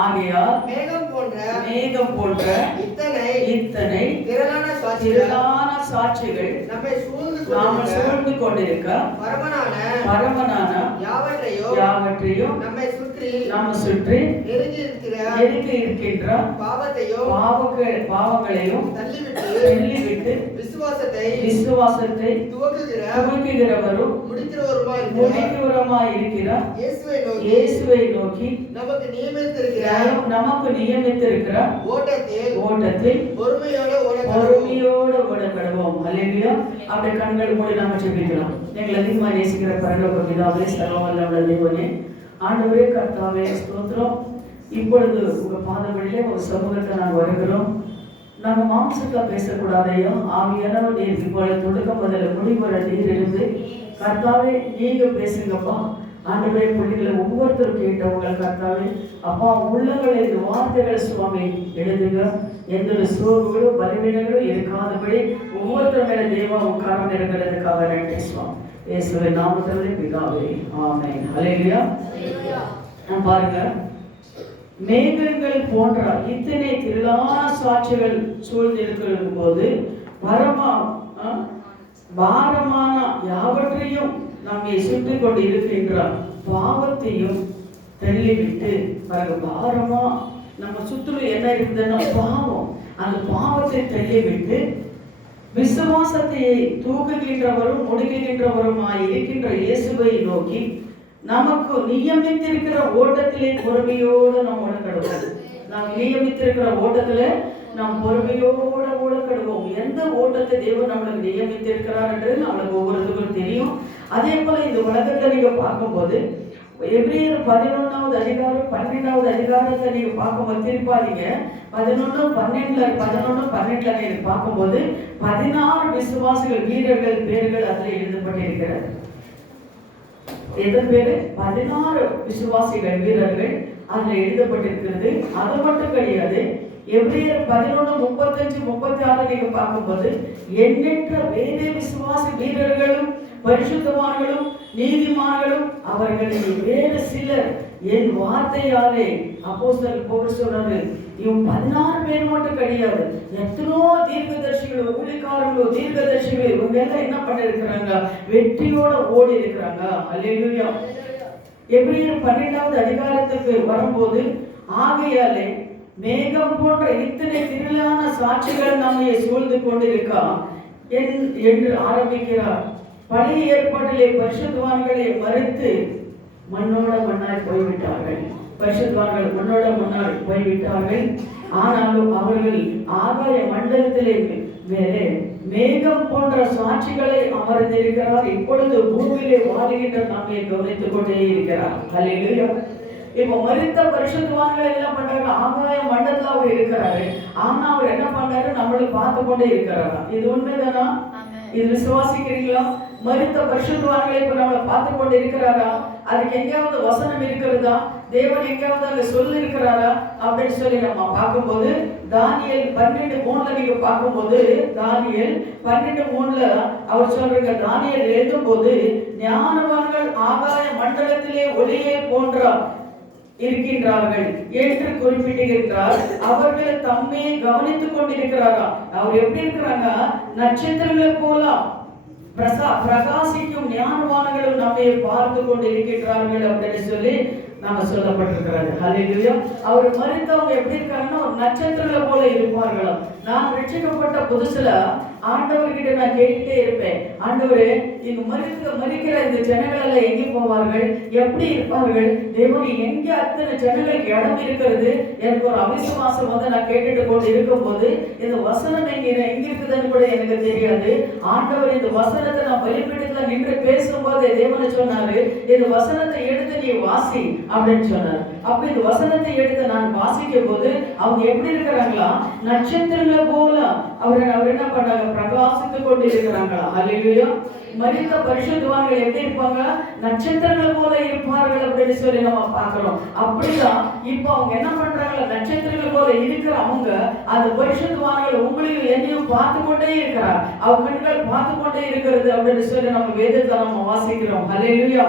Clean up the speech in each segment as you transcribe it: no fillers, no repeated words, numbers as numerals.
ஆகையால் மேகம் போன்ற இத்தனை திரளான சாட்சிகள் நம்மை சூழ்ந்து கொண்டிருக்க பரமனான யாவற்றையும் நம்மை சுற்றி நெருங்கி இருக்கின்ற பாவங்களையும் தள்ளிவிட்டு விசுவாசத்தை துவக்குகிறவரும் முடிக்கிறவருமாய் இருக்கிற இயேசுவை நோக்கி நமக்கு நியமித்திருக்கிற ஓட்டத்தில் பொறுமையோடு ஓடப்படுவோம். அல்லேலூயா. அப்படியே கண்கள் மூடி நாம ஜெபிக்கலாம். எங்களை அதிகமாக நேசிக்கிற பரலோக பிதாவே, சர்வவல்லமையுள்ள தேவனே, ஆண்டவரே, கர்த்தாவே, ஸ்தோத்திரம். இப்பொழுது உங்க பாதங்களிலே ஒரு சமூகத்தை நாங்கள் வருகிறோம். நாங்கள் மாம்சத்தில் பேசக்கூடாதையோ, ஆவியானவர் நீர் இப்பொழுது தொடக்கம் முதல்ல முடிவர நீர் இருந்து கர்த்தாவே நீங்க பேசுங்கப்பா. ஆண்டவரே, பிள்ளைகளை ஒவ்வொருத்தரும் கேட்டவங்க கர்த்தாவே, அப்பா உள்ளங்களை இந்த வார்த்தைகளை சுவாமி எழுதுங்க. எந்த ஒரு சோர்வுகளும் பலவீனங்களும் இருக்காதபடி ஒவ்வொருத்தர் மேல தேவா உட்காரம் இருக்கிறதுக்காக நன்றி சுவாமி. இயேசுவின் நாமத்திலே பிதாவே, ஆமென். ஹல்லேலூயா. பாருங்க, மேகங்கள் போன்ற இத்தனை திரளான சாட்சிகள் சூழ்ந்திருக்கும் போது பாரமான யாவற்றையும் நம்மை சுற்றி கொண்டு இருக்கின்ற பாவத்தையும் தள்ளிவிட்டு, பாரமா நம்ம சுற்றிலும் என்ன இருந்ததுன்னா பாவம், அந்த பாவத்தை தள்ளிவிட்டு விசுவாசத்தை தூக்குகின்றவரும் முடிக்கின்றவருமாய் இருக்கின்ற இயேசுவை நோக்கி நமக்கு நியமித்திருக்கிற ஓட்டத்திலே பொறுமையோடு நாம் ஓடக்கடுவோம். நாம் நியமித்திருக்கிற ஓட்டத்திலே நாம் பொறுமையோடு ஓடக்கடுவோம். எந்த ஓட்டத்தை தேவன் நம்மளுக்கு நியமித்திருக்கிறார் என்று நம்மளுக்கு ஒவ்வொருத்தருக்கும் தெரியும். அதே போல இந்த உலகத்தை நீங்க பார்க்கும்போது எபிரேயர் 11வது அதிகாரம் 12வது அதிகாரத்தை நீங்க பார்க்கும்போது திருப்பாதீங்க 11:12 நீங்க பார்க்கும்போது 16 விசுவாசிகள் வீரர்கள் பேர்கள் அதில் எழுதப்பட்டிருக்கிறது. எதன் பேரு? 16 விசுவாசிகள் வீரர்கள் அதுல எழுதப்பட்டிருக்கிறது. அது மட்டும் கிடையாது, எபிரேயர் 11:35-36 நீங்க பார்க்கும்போது எண்ணற்ற வேத விசுவாசி வீரர்களும் பரிசுத்தவான்களும் நீதிமான்களும் அவர்களில் வேறு சிலர் என் வார்த்தையாலே அப்போஸ்தலர் பவுல் சொல்றாரு. இவங்க 16 பேர் மட்டும் கிடையாது, எத்தனோ தீர்க்கதரிசிகள், ஊழியக்காரர்கள், தீர்க்கதரிசிகள், இவங்க எல்லாம் என்ன பண்ணிருக்கிறாங்க? வெற்றியோட ஓடி இருக்கிறாங்க. அல்லேலூயா. எபிரேயர் 12வது அதிகாரத்துக்கு வரும்போது ஆகையாலே மேகம் போன்ற இத்தனை திரளான சாட்சிகள் நம்மை சூழ்ந்து கொண்டிருக்கா என்று ஆரம்பிக்கிறார். பழைய ஏற்பாட்டிலே பரிசுத்தவான்களை மறுத்து மண்ணோட மண்ணாய் போய்விட்டார்கள். பரிசுத்தவான்கள் மண்ணோட மண்ணாய் போய்விட்டார்கள். ஆனாலும் அவர்கள் ஆகாய மண்டலத்திலே வேறு மேகம் போன்ற சாட்சிகளை அமர்ந்திருக்கிறார். இப்பொழுது பூமியிலே வாழுகின்ற நம்மை கவனித்துக் கொண்டே இருக்கிறார். அல்லேலூயா. இப்போ மரித்த பரிசுத்தவான்கள் என்ன பண்றாங்க? ஆகாய மண்டலத்துல அவர் இருக்கிறாரு. ஆனா அவர் என்ன பண்றாரு? நம்மளை பார்த்து கொண்டே இருக்கிறாரா? இது உண்மைதானா? இது விசுவாசிக்கிறீங்களா? மரித்த பரிசுத்தவான்களை இப்ப நம்மளை பார்த்து கொண்டு இருக்கிறாரா? அதுக்கு எங்கேயாவது வசனம் இருக்கிறதா? தேவன் எங்கேயாவது அங்க சொல்லி இருக்கிறாரா அப்படின்னு சொல்லி நம்ம பார்க்கும்போது தானியேல் 12:3 நீங்க பார்க்கும்போது தானியேல் 12:3 அவர் சொல்றாங்க, தானியேல் எழுதும்போது ஞானவான்கள் ஆகாய மண்டலத்திலே ஒளியை போன்ற இருக்கின்றார்கள் என்று குறிப்பிட்டிருக்கிறார். அவர்கள் தம்மே கவனித்துக் கொண்டிருக்கிறாரா? அவர் எப்படி இருக்கிறாங்க? நட்சத்திரங்களை போல பிரகாசிக்கும் ஞானவான்களும் நம்மை பார்த்து கொண்டு இருக்கின்றார்கள் அப்படின்னு சொல்லி நாம சொல்லப்பட்டிருக்கிறாரு. ஹல்லேலூயா. அவர் மரித்தவங்க எப்படி இருக்காங்கன்னா ஒரு நட்சத்திரங்களை போல இருப்பார்களாம். நான் ரட்சிக்கப்பட்ட புதுசுல ஆண்டவர்கிட்ட நான் கேட்டுட்டே இருப்பேன், ஆண்டவரே இங்க மரிக்கிற இந்த ஜனங்கள் எல்லாம் எங்கே போவார்கள், எப்படி இருப்பார்கள், தேவன் எங்க அத்தனை ஜனங்களுக்கு இடம் இருக்கிறது? எனக்கு ஒரு அவிசுவாசம் வந்து நான் கேட்டுட்டு கொண்டு இருக்கும் போது இந்த வசனம் எங்க இருக்குதுன்னு கூட எனக்கு தெரியாது. ஆண்டவர் இந்த வசனத்தை நான் பலிபீடத்துல நின்று பேசும்போது தேவனை சொன்னாரு, இந்த வசனத்தை எடுத்து நீ வாசி அப்படின்னு சொன்னார். அப்ப இந்த வசனத்தை எடுத்து நான் வாசிக்கும் போது அவங்க எப்படி இருக்கிறாங்களா? நட்சத்திரங்களை போல அவர் என்ன பண்ணாங்க? பிரகாசித்துக் கொண்டு இருக்கிறாங்களா? அல்லேலூயா. மரித்த பரிசுத்தவான்கள் எப்படி இருப்பாங்க? நட்சத்திரங்கள் போல இருப்பார்கள் அப்படின்னு சொல்லி நம்ம பார்க்கிறோம். அப்படிதான் இப்ப அவங்க என்ன பண்றாங்க? நட்சத்திரங்கள் போல இருக்கிற அவங்க அந்த பரிசுத்தவான்கள் உங்களையும் என்னையும் பார்த்து கொண்டே இருக்கிறார். அவங்க கண்கள் பார்த்து கொண்டே இருக்கிறது அப்படின்னு சொல்லி நம்ம வேதத்தை நம்ம வாசிக்கிறோம். அல்லேலூயா.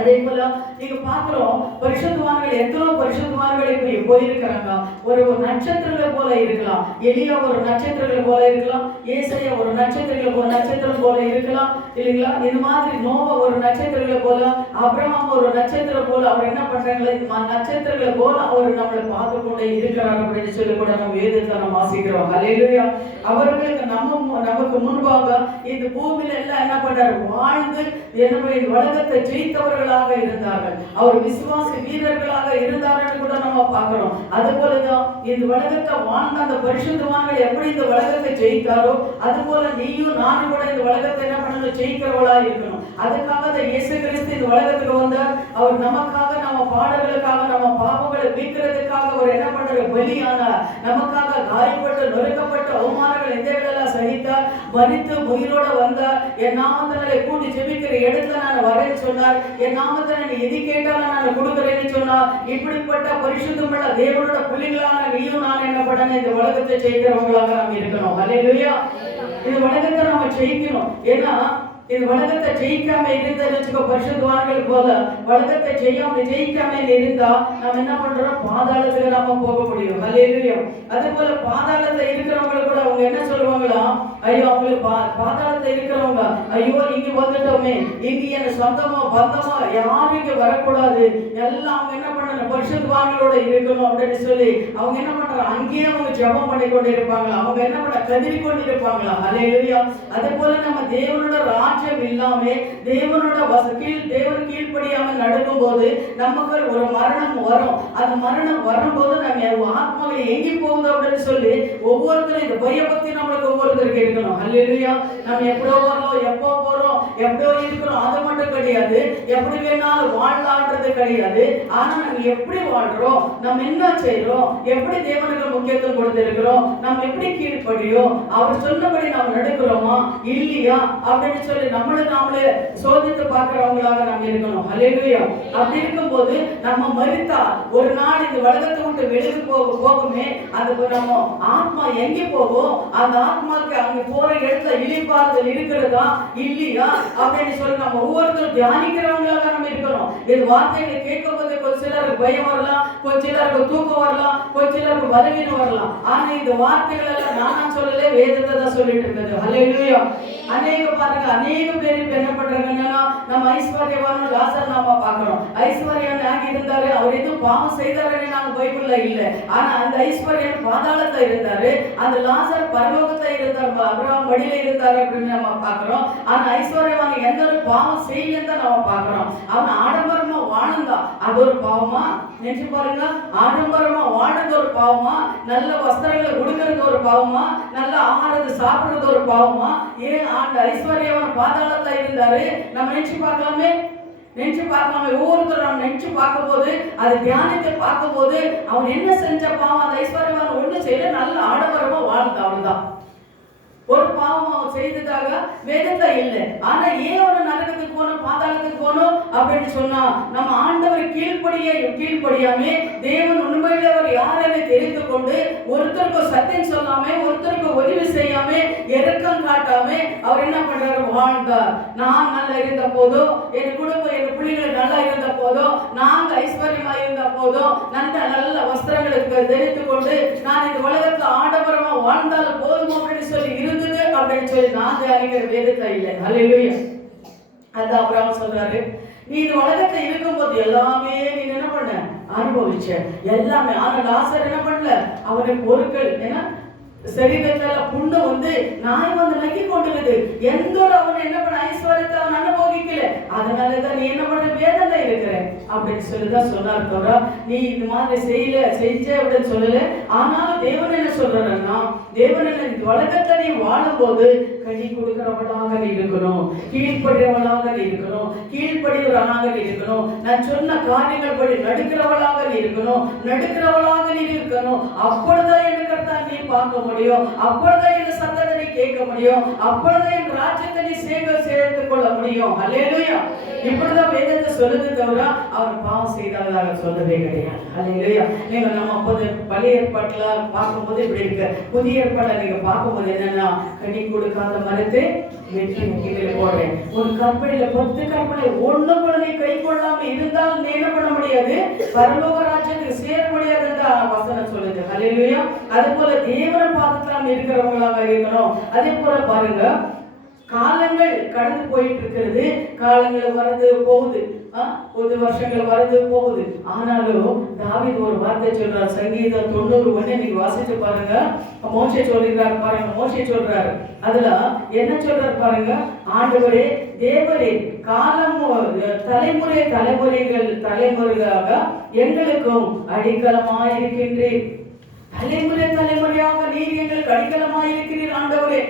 அதே போல நீங்க பாக்குறோம் பரிசுத்தவான்கள் எத்தனோ பரிசுத்தவான்கள் போயிருக்கிறாங்க. ஒரு நட்சத்திரங்கள் போல இருக்கலாம். எலியா ஒரு நட்சத்திரங்கள் போல இருக்கலாம். ஏசாயா ஒரு நட்சத்திரம் போல இருக்கலாம் இல்லைங்களா? இது மாதிரி நோவா ஒரு நட்சத்திரங்கள் போல, அபிரகாம் ஒரு நட்சத்திரம் போல. அவர் என்ன பண்றாங்களே நட்சத்திரங்கள் போல அவர் நம்மளை பார்த்து கொண்டே இருக்கிறார் அப்படின்னு சொல்லி கூட நம்ம வேதத்தை நம்ம வாசிக்கிறோம். ஹல்லேலூயா. அவர்களுக்கு நமக்கு முன்பாக இந்த பூமியில எல்லாம் என்ன பண்றாரு? வாழ்ந்து என்ன இந்த உலகத்தை ஜெயித்தவர்களாக இருந்தார்கள். அவர் விசுவாச வீரர்களாக இருந்தார்கள் கூட நம்ம பார்க்கிறோம். அது போலதான் இந்த உலகத்தை வாழ்ந்த அந்த பரிசுத்தவான்கள் எப்படி இந்த உலகத்தை ஜெயித்தாரோ அது போல நீயும் நானும் கூட இந்த உலகத்தை என்ன பண்ணணும்? ஜெயிக்கிறவளா இருக்கணும். அதுக்காக தான் இயேசு கிறிஸ்து இந்த உலகத்துக்கு வந்தார். அவர் நமக்காக, நம்ம பாடங்களுக்காக, நம்ம பாவங்களை மீட்கிறதுக்காக அவர் என்ன பண்றாரு? பலியானார். நமக்காக காயப்பட்டு நொறுக்கப்பட்ட அவமானங்கள் எல்லாம் சகித்தார். மரித்து உயிரோட வந்தார். என் நாமத்தினாலே கூட்டி ஜெபிக்கிற இடத்துல நான் வரேன்னு சொன்னார். என் நாமத்தினால நீ எது கேட்டாலும் நான் கொடுக்குறேன்னு சொன்னார். இப்படிப்பட்ட பரிசுத்தமுள்ள தேவனோட பிள்ளைகளான நீயும் நான் என்ன பண்ணணும்? இந்த உலகத்தை ஜெயிக்கிறவங்களாக நாம் இருக்கணும். ஹல்லேலூயா. இந்த உலகத்தை நம்ம ஜெயிக்கணும். ஏன்னா இந்த உலகத்தை ஜெயிக்காம இருந்ததுக்கு பரிசுத்தவான்கள் போல உலகத்தை ஜெயிக்காம இருந்தா நம்ம என்ன பண்றோம்? பாதாளத்துக்கு நாம போக முடியும். ஹல்லேலூயா. அதே போல பாதாளத்துல இருக்கிறவங்க கூட அவங்க என்ன சொல்லுவாங்களா? ஐயோ அவங்களுக்கு பாதாளத்துல இருக்கிறவங்க, ஐயோ இங்க வந்துட்டோமே, இங்க என்ன சொந்தமா பந்தமா யாரும் இங்க வரக்கூடாது, எல்லாம் அவங்க என்ன பண்ணணும்? பரிசுத்தவான்களோட இருக்கணும் அப்படின்னு சொல்லி அவங்க என்ன பண்றாங்க? அங்கேயே அவங்க ஜெபம் பண்ணி கொண்டு இருப்பாங்க. அவங்க என்ன பண்ண கதறி கொண்டு இருப்பாங்களா? ஹல்லேலூயா. அதே போல நம்ம தேவனோட ராஜ்யம் இல்லாம தேவனோட தேவன் கீழ்ப்படியாம நடக்கும் போது நமக்கு ஒரு மரணம் வரும். அந்த மரணம் வரும்போது நம்ம ஆத்மாவை எங்கே போகுது அப்படின்னு சொல்லி ஒவ்வொருத்தரும் இந்த பயபக்தி நம்மளுக்கு ஒவ்வொருத்தருக்கு இருக்கணும். ஹல்லேலூயா. நம்ம எப்படோ வரோம், எப்போ போறோம், எப்படோ இருக்கிறோம் அது மட்டும் கிடையாது. எப்படி வேணாலும் வாழலான்றது கிடையாது. ஆனா நம்ம எப்படி வாழ்றோம், நம்ம என்ன செய்யறோம், எப்படி தேவனுக்கு முக்கியத்துவம் கொடுத்திருக்கிறோம், நம்ம எப்படி கீழ்ப்படியோம், அவர் சொன்னபடி நாம் நடக்கிறோமா இல்லையா அப்படின்னு சொல்லி நம்மளை நாமளே சோதித்து பார்க்கிறவங்களாக நம்ம இருக்கணும். ஹல்லேலூயா. அப்படி இருக்கும்போது நம்ம மரித்தா ஒரு நாள் இந்த உலகத்தை விட்டு வெளியே போகுமே, அதுக்கு நம்ம ஆத்மா எங்கே போகும்? அந்த ஆத்மாக்கு அங்க போற இடத்துல இழிப்பாறுதல் இருக்கிறதா இல்லையா அப்படின்னு சொல்லி நம்ம ஒவ்வொருத்தரும் தியானிக்கிறவங்களாக நம்ம இருக்கணும். இது வார்த்தைகளை கேட்கும் போது கொஞ்ச சிலருக்கு பயம் வரலாம், கொஞ்ச சிலருக்கு தூக்கம் வரலாம், கொஞ்ச சிலருக்கு பலவீனம் வரலாம். ஆனா இந்த வார்த்தைகள் எல்லாம் நானா சொல்லல, வேதத்தை தான் சொல்லிட்டு இருக்குது. ஹல்லேலூயா. அநேக பேர் என்ன பண்றாங்கன்னா நம்ம ஐஸ்வர்யவான லாசர் நாம பார்க்கிறோம். ஐஸ்வர்யன் இருந்தாரு, அவர் எதுவும் பாவம் செய்தாருன்னு நாங்க பைபிள்ல இல்ல. ஆனா அந்த ஐஸ்வர்யன் பாதாளத்துல இருந்தாரு, அந்த லாசர் பரலோகத்துல இருந்தார், அபிரகாம் மடியில இருந்தாரு அப்படின்னு நம்ம பார்க்கிறோம். ஆனா ஐஸ்வர்யவான் எந்த ஒரு பாவம் செய்யலன்னு தான் நம்ம பார்க்கிறோம். அவன் ஆடம்பரமா வாழ்ந்தான், அது ஒரு பாவமா? நினைச்சு பாருங்க. ஆடம்பரமா வாழ்றது ஒரு பாவமா? நல்ல வஸ்திரங்களை உடுக்கிறது ஒரு பாவமா? நல்ல ஆகாரத்தை சாப்பிடுறது ஒரு பாவமா? ஏன் அந்த ஐஸ்வர்யவான் பாதாளத்துல இருந்தாரு? நம்ம நினைச்சு பார்க்கலாமே. ஒவ்வொருத்தரும் நம்ம நினைச்சு பார்க்கும் போது, அதை தியானத்தை பார்க்கும் போது அவன் என்ன செஞ்ச பாவம்? அந்த ஐஸ்வர்யவான் ஒண்ணு செய்யல, நல்ல ஆடம்பரமா வாழ்ந்தான். அவ்வளவுதான். ஒரு பாவம் அவன் செய்ததாக வேதத்துல இல்லை. ஆனா ஏன் ஒரு நரகத்துக்கு போகணும், பாதாளத்துக்கு போகணும் அப்படின்னு சொன்னா நம்ம ஆண்டவர் கீழ்ப்படியாமே தேவன் உண்மையில அவர் யாரென்னு தெரிந்து கொண்டு ஒருத்தருக்கு சத்தியம் சொல்லாம, ஒருத்தருக்கு உதவி செய்யாம, இரக்கம் காட்டாம அவர் என்ன பண்றாரு? வாழ்ந்தார். நான் நல்லா இருந்த போதோ, என் குடும்பம் என் பிள்ளைகள் நல்லா இருந்த போதோ, நாங்க ஐஸ்வர்யமா இருந்த போதோ, நல்ல வஸ்திரங்களுக்கு தெரிந்து கொண்டு நான் இந்த உலகத்துல ஆடம்பரமா வாழ்ந்தாலும் போதும் அப்படின்னு சொல்லி இருந்தது அப்படின்னு சொல்லி நான் தியானிக்கிற வேதத்துல இல்லை. ஹல்லேலூயா. அது அப்புறம் சொல்றாரு, நீ இந்த உலகத்துல இருக்கும்போது எல்லாமே நீ என்ன பண்ண? அனுபவிச்ச எல்லாமே. ஆனா லாசர் என்ன பண்ணல? அவனுக்கு பொருட்கள் ஏன்னா சரீரத்துல புண்ணு நாய் நக்கி கொண்டுருது. எந்த ஒரு அவன் என்ன பண்ண? ஐஸ்வர்யத்தை அவன் அனுபவிக்கல. அதனாலதான் நீ என்ன பண்ண? வேதனை இருக்கிற அப்படின்னு சொல்லிதான் சொன்னார். தவிர நீ இந்த மாதிரி செஞ்ச அப்படின்னு சொல்லல. ஆனாலும் தேவன் என்ன சொல்றாருன்னா, தேவன் என்ன உலகத்தை நீ வாழும் போது கனி கொடுக்கிறவளாக நீ இருக்கணும், கீழ்ப்படுறவளாக நீ இருக்கணும், கீழ்ப்படுகிறவளாக நீ இருக்கணும், நான் சொன்ன காரியங்கள் படி நடுக்கிறவளாக நீ இருக்கணும். அப்பொழுதுதான் என்ன கர்த்தா நீ பார்க்க முடியும். அப்பொழுதுதான் இந்த சத்தத்தை நீ கேட்க முடியும். அப்பொழுதுதான் என் ராஜ்யத்தை நீ சேர்த்துக் கொள்ள முடியும். அல்லேலூயா. இப்படிதான் வேதத்தை சொல்லுது தவிர அவர் பாவம் செய்ததாக சொல்லவே கிடையாது. அல்லேலூயா. நீங்க நம்ம அப்போது பழைய ஏற்பாட்டுல பார்க்கும்போது இப்படி இருக்கு. புதிய ஏற்பாடுல நீங்க பார்க்கும்போது என்னன்னா, கனி கொடுக்காத மரத்தை வெற்றி கீழே போடுறேன். ஒரு கற்பனையில 10 கற்பனை ஒண்ணு கூட நீ கை கொள்ளாம இருந்தால் நீ என்ன பண்ண முடியாது, பரலோக ராஜ்யத்துக்கு சேர முடியாது என்று வசனம் சொல்லுது. அல்லேலூயா. அதே போல தேவன பாதத்தில் இருக்கிறவங்களாக இருக்கணும். அதே போல பாருங்க, காலங்கள் கடந்து போயிட்டு இருக்கிறது. காலங்கள் வரது போகுது, ஒரு வருஷங்கள் வரது போகுது. ஆனாலும் தாவீது ஒரு வார்த்தை சொல்றார். சங்கீதம் 91 நீங்க வாசிச்சு பாருங்க. மோசே சொல்றாரு பாருங்க. மோசே சொல்றாரு, அதுல என்ன சொல்றாரு பாருங்க. ஆண்டவரே தேவரே, காலம் தலைமுறைகளாக எங்களுக்கும் அடிக்கலமாய் இருக்கின்றேன். தலைமுறையாக நீர் எங்களுக்கு அடிக்கலமாய் இருக்கிறீர் ஆண்டவரே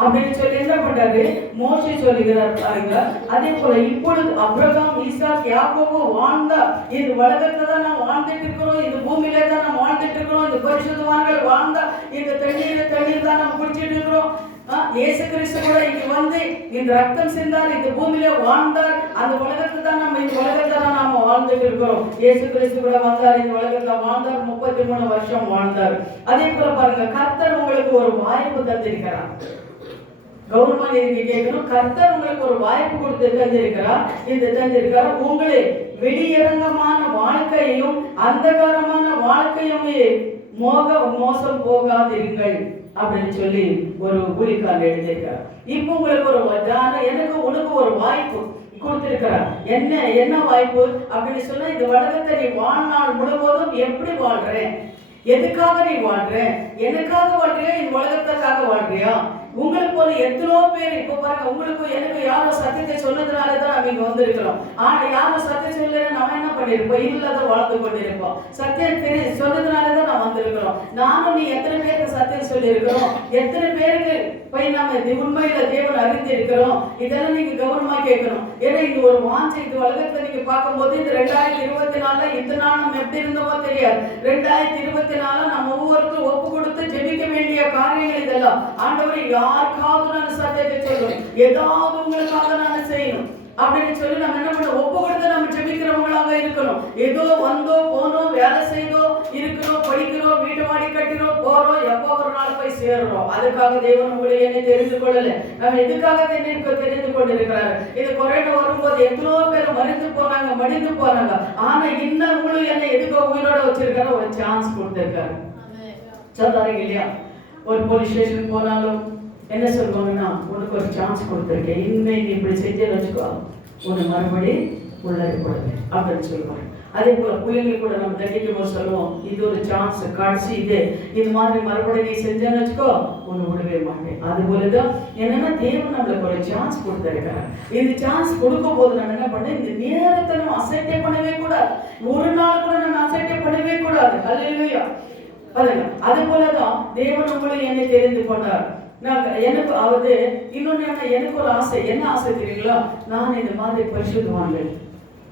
அப்படின்னு சொல்லி என்ன பண்றாரு, மோசே சொல்லுகிறார் பாருங்க. அதே போல இப்பொழுது அப்ரகாம், ஈசாக், யாக்கோபு வாழ்ந்த இந்த உலகத்துல தான் நாம் வாழ்ந்துட்டு இருக்கிறோம். இந்த பூமியில தான் நாம் வாழ்ந்துட்டு இருக்கிறோம். இந்த பரிசுத்தவான்கள் வாழ்ந்த இந்த தண்ணீர் தான் நாம் குடிச்சிட்டு இருக்கிறோம். இயேசு கிறிஸ்து கூட இங்க வந்து இந்த ரத்தம் சிந்தார், இந்த பூமியில வாழ்ந்தார். அந்த உலகத்துல தான் நம்ம இந்த உலகத்துல தான் நாம வாழ்ந்துட்டு இருக்கிறோம். இயேசு கிறிஸ்து கூட வந்தார், இந்த உலகத்துல வாழ்ந்தார், 33 வருஷம் வாழ்ந்தார். அதே போல பாருங்க, கர்த்தர் உங்களுக்கு ஒரு வாய்ப்பு தந்திருக்கிறார். கவர்மெண்ட் நீங்க கேட்கணும், கர்த்தர் உங்களுக்கு ஒரு வாய்ப்பு கொடுத்து தந்திருக்கிறார். உங்களை வெளியரங்கமான வாழ்க்கையையும் அந்தகாரமான வாழ்க்கையுமே மோசம் போகாதிருங்கள் அப்படின்னு சொல்லி ஒரு ஊழியக்காரர் எழுதியிருக்கார். இப்போ உங்களுக்கு உனக்கு ஒரு வாய்ப்பு கொடுத்திருக்கிறார். என்ன வாய்ப்பு அப்படின்னு சொன்னா, இந்த உலகத்தை நீ வாழ்நாள் முழுவதும் எப்படி வாழ்றேன், எதுக்காக நீ வாழ்ற, எனக்காக வாழ்றியா, இந்த உலகத்துக்காக வாழ்றியா? உங்களுக்கு போல எத்தனோ பேர் இப்ப பாருங்க, உங்களுக்கு எனக்கு யாரும் சத்தியத்தை சொன்னதுனாலதான் நம்ம இங்க வந்திருக்கிறோம். ஆனா யாரும் சத்தியம் சொல்லல, நம்ம என்ன பண்ணிருப்போம், இல்லாத வளர்ந்து கொண்டிருப்போம். சத்தியம் சொன்னதுனாலதான் நான் வந்திருக்கிறோம். நானும் நீ எத்தனை பேருக்கு சத்தியம் சொல்லி இருக்கிறோம், எத்தனை பேருக்கு போய் நம்ம உண்மையில தேவன் அறிந்து இருக்கிறோம். இதெல்லாம் நீங்க கவனமா கேட்கணும். ஏன்னா இது ஒரு வாஞ்சை. இது உலகத்தை நீங்க பார்க்கும்போது இந்த 2024 இந்த நாள் நம்ம எப்படி இருந்தோமோ தெரியாது. 2024 நம்ம ஒவ்வொருத்தரும் ஒப்பு கொடுத்து ஜெபிக்க வேண்டிய காரியங்கள் இதெல்லாம். ஆண்டவரே, யாருக்காவது நான் சத்தியத்தை சொல்லணும், ஏதாவது உங்களுக்காக நான் செய்யணும் அப்படின்னு சொல்லி நம்ம என்ன பண்ண ஒப்பு கொடுத்து நம்ம ஜெபிக்கிறவங்களாக இருக்கணும். ஏதோ வந்தோ போனோம், வேலை செய்தோ இருக்கிறோம், படிக்கிறோம், வீட்டு வாடி கட்டினோம், போறோம், எப்போ ஒரு நாள் போய் சேர்றோம். அதுக்காக தேவன் உங்களை என்னை தெரிந்து கொள்ளல. நம்ம எதுக்காக தெரிந்து கொண்டிருக்கிறாரு. இது கொரோனா வரும்போது எத்தனோ பேர் மடிந்து போனாங்க. ஆனா இன்னும் உங்களும் என்ன எதுக்கோ உயிரோட வச்சிருக்காரு, ஒரு சான்ஸ் கொடுத்திருக்காரு. சொல்றாங்க இல்லையா? ஒரு போலீஸ் ஸ்டேஷன் போனாலும் என்ன சொல்லுவாங்கன்னா, உனக்கு ஒரு சான்ஸ் கொடுத்துருக்கேன், இனிமே நீ இப்படி செஞ்சு வச்சுக்கோ, உன்னை மறுபடி உள்ள இருக்கக்கூடாது அப்படின்னு சொல்லுவாங்க. அதே போல பிள்ளைங்களுக்கு கூட நம்ம தண்டிக்கும் போது சொல்லுவோம், இது ஒரு சான்ஸ், கடைசி இது மாதிரி மறுபடியும் நீ செஞ்சேன்னு வச்சுக்கோ, உன்னை விடவே மாட்டேன். அது போலதான் என்னன்னா, தேவன் நம்மளுக்கு ஒரு சான்ஸ் கொடுத்துருக்காரு. இந்த சான்ஸ் கொடுக்கும் போது நம்ம என்ன பண்ண, இந்த நேரத்தை நம்ம அசைட்டே பண்ணவே கூடாது. ஒரு நாள் கூட நம்ம அசைட்டே பண்ணவே கூடாது. அல்லேலூயா. அது போலதான் தேவன் உங்களை என்னை தெரிந்து கொண்டார். எனக்கு இன்னொன்னு எனக்கு ஒரு ஆசை. என்ன ஆசை தெரியுங்களா? நான் இந்த மாதிரி பரிசுத்தவான்கள்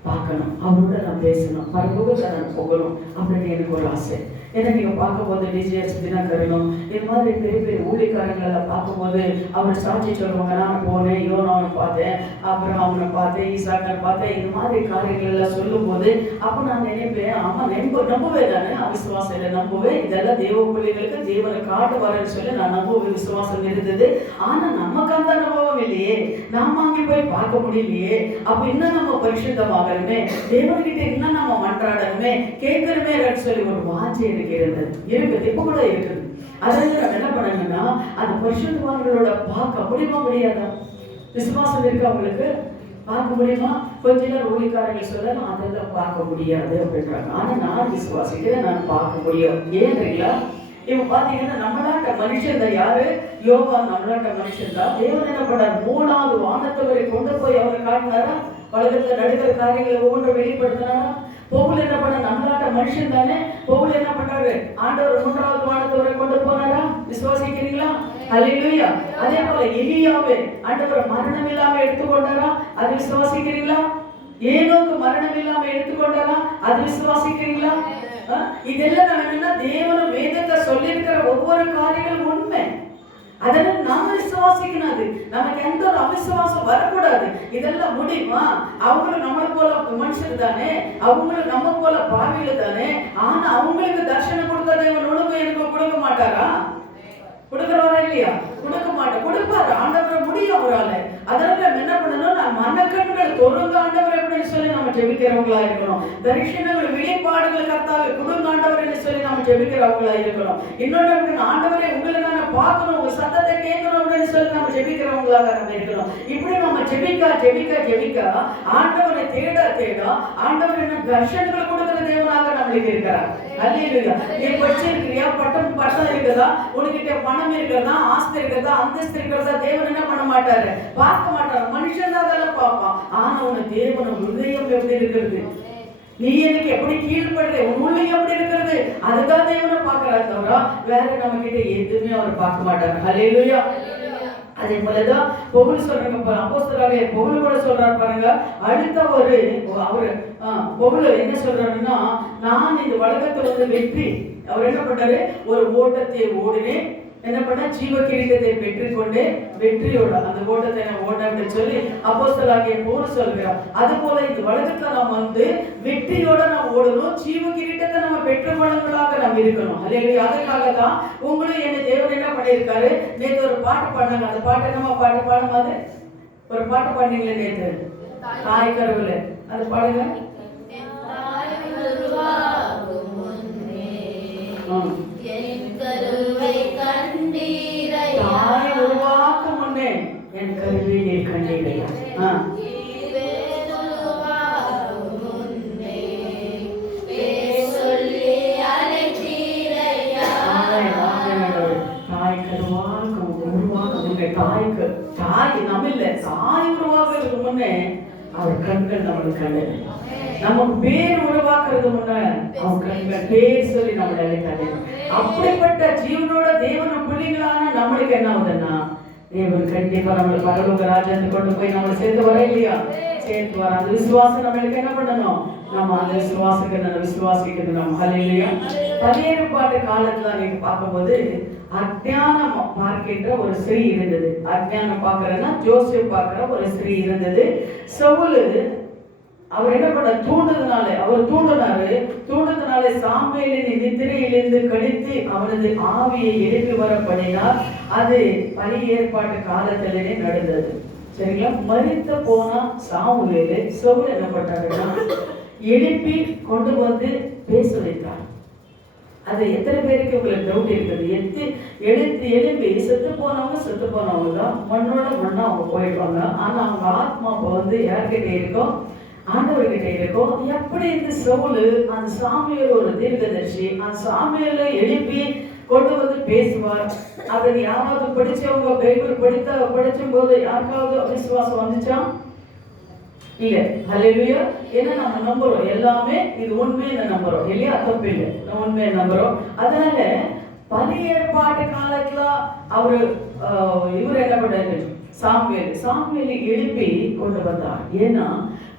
பார்க்கணும், அவரோட நான் பேசணும், பரலோகத்தை நான் போகணும் அப்படின்னு எனக்கு ஒரு ஆசை. ஏன்னா நீங்க பார்க்கும்போது டிஜிஎஸ் தினகரனும் இது மாதிரி பெரிய பெரிய ஊழியக்காரங்களை பார்க்கும்போது அவர் சாட்சி சொல்லுவாங்க, நான் போனேன், யோனாவை பார்த்தேன், அப்புறம் அவனை பார்த்தேன், ஈசாக்கனை பார்த்தேன், இது மாதிரி காரியங்கள் எல்லாம் சொல்லும் போது அப்போ நான் நினைப்பேன், ஆமா நம்பவே தானே, அவிசுவாசம் இல்லை, நம்புவேன். இதெல்லாம் தேவ பிள்ளைகளுக்கு தேவனை காட்டு வரேன்னு சொல்லி நான் நம்புவே விசுவாசம் இருந்தது. ஆனா நமக்கு அந்த அனுபவம் இல்லையே, நாம அங்கே போய் பார்க்க முடியலையே. அப்ப இன்னும் நம்ம பரிசுத்தமாகணுமே, தேவன்கிட்ட இன்னும் நம்ம மன்றாடணுமே, கேட்கணுமே சொல்லி ஒரு வாஞ்சை இருக்குது. இப்ப கூட இருக்குது. அதனால நம்ம என்ன பண்ணணும்னா, அந்த பரிசுத்தவான்களோட பார்க்க முடியாதா? விசுவாசம் இருக்கு அவங்களுக்கு, பார்க்க முடியுமா? கொஞ்ச நேரம் ஊழியக்காரர்கள் சொல்லலாம், அதெல்லாம் பார்க்க முடியாது அப்படின்றாங்க. ஆனா நான் விசுவாசிக்கிறேன், நான் பார்க்க முடியும். ஏன் தெரியல? இவங்க பாத்தீங்கன்னா நம்ம நாட்ட மனுஷன் தான். யாரு? யோகா நம்ம நாட்ட மனுஷன் தான். தேவன் என்ன பண்ணார்? 3வது வானத்தவரை கொண்டு போய் அவரை காட்டினாரா? உலகத்துல நடக்கிற காரியங்களை ஒவ்வொன்றும் வெளிப்படுத்தினாரா? பவுல் என்ன பண்ண? நம்ம நாட்ட மனுஷன் தானே. பவுல் என்ன பண்றாரு? ஆண்டவர் 3வது வானத்தவரை கொண்டு போனாரா? விசுவாசிக்கிறீங்களா? அல்லேலூயா. அதே போல எலியாவே ஆண்டவர் மரணம் இல்லாம எடுத்துக்கொண்டாரா? அது விசுவாசிக்கிறீங்களா? ஏனோக்கு மரணம் இல்லாம எடுத்துக்கொண்டாரா? அது விசுவாசிக்கிறீங்களா? இதெல்லாம் நம்ம என்னன்னா தேவனும் வேதத்தை சொல்லியிருக்கிற ஒவ்வொரு காரியங்களும் உண்மை. அதெல்லாம் நாம விசுவாசிக்கணும். அது நமக்கு எந்த ஒரு அவிசுவாசம் வரக்கூடாது. இதெல்லாம் முடியுமா? அவங்களும் நம்மளை போல மனுஷர் தானே, அவங்களும் நம்ம போல பாவிகள் தானே. ஆனா அவங்களுக்கு தர்ஷனம் கொடுத்த தேவன் உனக்கு எனக்கு கொடுக்க மாட்டாரா? கொடுக்கிறவரா இல்லையா? கொடுக்க மாட்டேன். கொடுப்பாரு ஆண்டவரை, முடியும் அவரால். அதனால நம்ம என்ன பண்ணணும்? நம்ம மனக்கண்கள் தொழுங்க ஆண்டவர் அப்படின்னு சொல்லி நம்ம ஜெபிக்கிறவங்களா இருக்கணும். தரிசனங்கள் வெளிப்பாடுகள் கர்த்தாவே கொடுங்க ஆண்டவர் சொல்லி நம்ம ஜெபிக்கிறவங்களா இருக்கணும். இன்னொன்று ஆண்டவரே உங்களை நான் பார்க்கணும், உங்க சத்தத்தை கேட்கணும் அப்படின்னு சொல்லி நம்ம ஜெபிக்கிறவங்களாக நம்ம இருக்கணும். இப்படி நம்ம ஜெபிக்க ஜெபிக்க ஜெபிக்க ஆண்டவரை தேட தேட ஆண்டவர் என்ன தரிசனங்கள் கொடுக்கிற தேவனாக நம்மளுக்கு இருக்கிறார். அல்லேலூயா. நீ படிச்சிருக்கிறியா? பட்டம் இருக்குதா? உனக்கிட்ட பணம் இருக்கிறதா? ஆஸ்தி இருக்கிறதா? அந்தஸ்து இருக்கிறதா? தேவன் என்ன பண்ண மாட்டாரு? பார்க்க மாட்டாரு. மனுஷன் தான் அதெல்லாம் பார்ப்பான். ஆனா உனக்கு தேவன் ஹிருதயம் எப்படி இருக்கிறது, நீ எனக்கு எப்படி கீழ்படுற, உன் உள்ளம் எப்படி இருக்கிறது, அதுதான் தேவனை பார்க்கிறாரு தவிர வேற நம்ம கிட்ட எதுவுமே அவர் பார்க்க மாட்டாரு. அல்லேலூயா. அதே போலதான் பவுல் சொல்றாங்க. அப்போஸ்தலராகிய பவுல் கூட சொல்றாரு பாருங்க. அடுத்த ஒரு அவரு பவுல் என்ன சொல்றாருன்னா, நான் இந்த உலகத்துல வெற்றி, அவர் என்ன பண்றாரு? ஒரு ஓட்டத்தை ஓடினேன், என்ன பண்ண ஜீவ கிரீடத்தை பெற்றுக்கொண்டு வெற்றியோட அந்த ஓட்டத்தை நான் ஓட அப்படின்னு சொல்லி அப்போஸ்தலராகிய பவுல் சொல்கிறார். அது போல இந்த உலகத்துல நாம் வெற்றியோட நாம் ஓடணும், ஜீவ கிரீடத்தை நம்ம பெற்றுக்கொள்ளவங்களாக நாம் இருக்கணும். அல்லேலூயா. அதுக்காக தான் உங்களும் என்ன தேவன் என்ன பண்ணியிருக்காரு? நேற்று ஒரு பாட்டு பாடினாங்க. அந்த பாட்டு நம்ம பாட்டு பாடும்போது ஒரு பாட்டு பாடினீங்களே நேற்று, தாய் கருவுல, அது பாடுங்க. தாய் உருவாக்கும் முன்னே என் கருவை நீர் கண்டீரையா. தாய் கருவாக்கும் உருவாக்கும் முன்னே, தாய்க்கு தாய் நம்ம இல்ல, தாய் உருவாக்குறதுக்கு முன்னே அவர் கண்கள் நம்மளுக்கு கண்டது. நமக்கு பேர் உருவாக்குறது முன்ன அவர் கண்கள் பேர் சொல்லி நம்மளை அழைத்தாரு. அப்படிப்பட்ட ஜீவனோட தேவன பிள்ளைங்களான நம்மளுக்கு என்ன ஆகுதுன்னா, தேவன் கண்டிப்பா நம்மளை பரலோக ராஜ்யத்தை கொண்டு போய் நம்மளை சேர்த்து வர இல்லையா? சேர்த்து வர அந்த விசுவாசம் நம்மளுக்கு என்ன பண்ணணும்? நம்ம அந்த விசுவாசிக்கணும் நம்ம. ஹல்லேலூயா. பழைய ஏற்பாட்டு காலத்துல நீங்க பார்க்கும்போது அஞ்ஞானம் பார்க்கின்ற ஒரு ஸ்திரீ இருந்தது. அஞ்ஞானம் பார்க்கறதுன்னா ஜோசப் பார்க்கிற ஒரு ஸ்திரீ இருந்தது. சவுல் அவர் என்ன பண்ண தூண்டுனாலே சாமுவேலின் நித்திரையிலிருந்து கழித்து அவனது ஆவியை எழுப்பி வர பண்ணினார். அது பழைய ஏற்பாட்டு காலத்திலே நடந்தது. சரிங்களா? மரித்த போனா சாமுவேலு சவுல் என்ன பண்ணாருன்னா எழுப்பி கொண்டு வந்து பேச வைத்தார். அது எத்தனை பேருக்கு உங்களுக்கு டவுட் இருக்குது? எழுப்பி செத்து போனவங்க தான் மண்ணோட மண்ணா அவங்க போயிடுவாங்க. ஆனா அவங்க ஆத்மா யார்கிட்ட இருக்கும்? ஆண்டவர்கிட்ட இருக்கும். எப்படி இந்த சவுல் அந்த சாமுவேல் ஒரு தீர்க்கதரிசி, அந்த சாமுவேலை எழுப்பி கொண்டு வந்து பேசுவார். அதை யாராவது படிச்சவங்க பைபிள் படிச்சும் போது யாருக்காவது அவிசுவாசம் வந்துச்சா? இல்ல. ஹல்லேலூயா. ஏன்னா நம்ம நம்புறோம் எல்லாமே இது உண்மையை நம்புறோம் இல்லையா? தப்பு இல்லை, நம்ம உண்மையை நம்புறோம். அதனால பழைய ஏற்பாட்டு காலத்துல இவர் என்ன பண்ணாரு? சாமுவேலை எழுப்பி கொண்டு வந்தார். ஏன்னா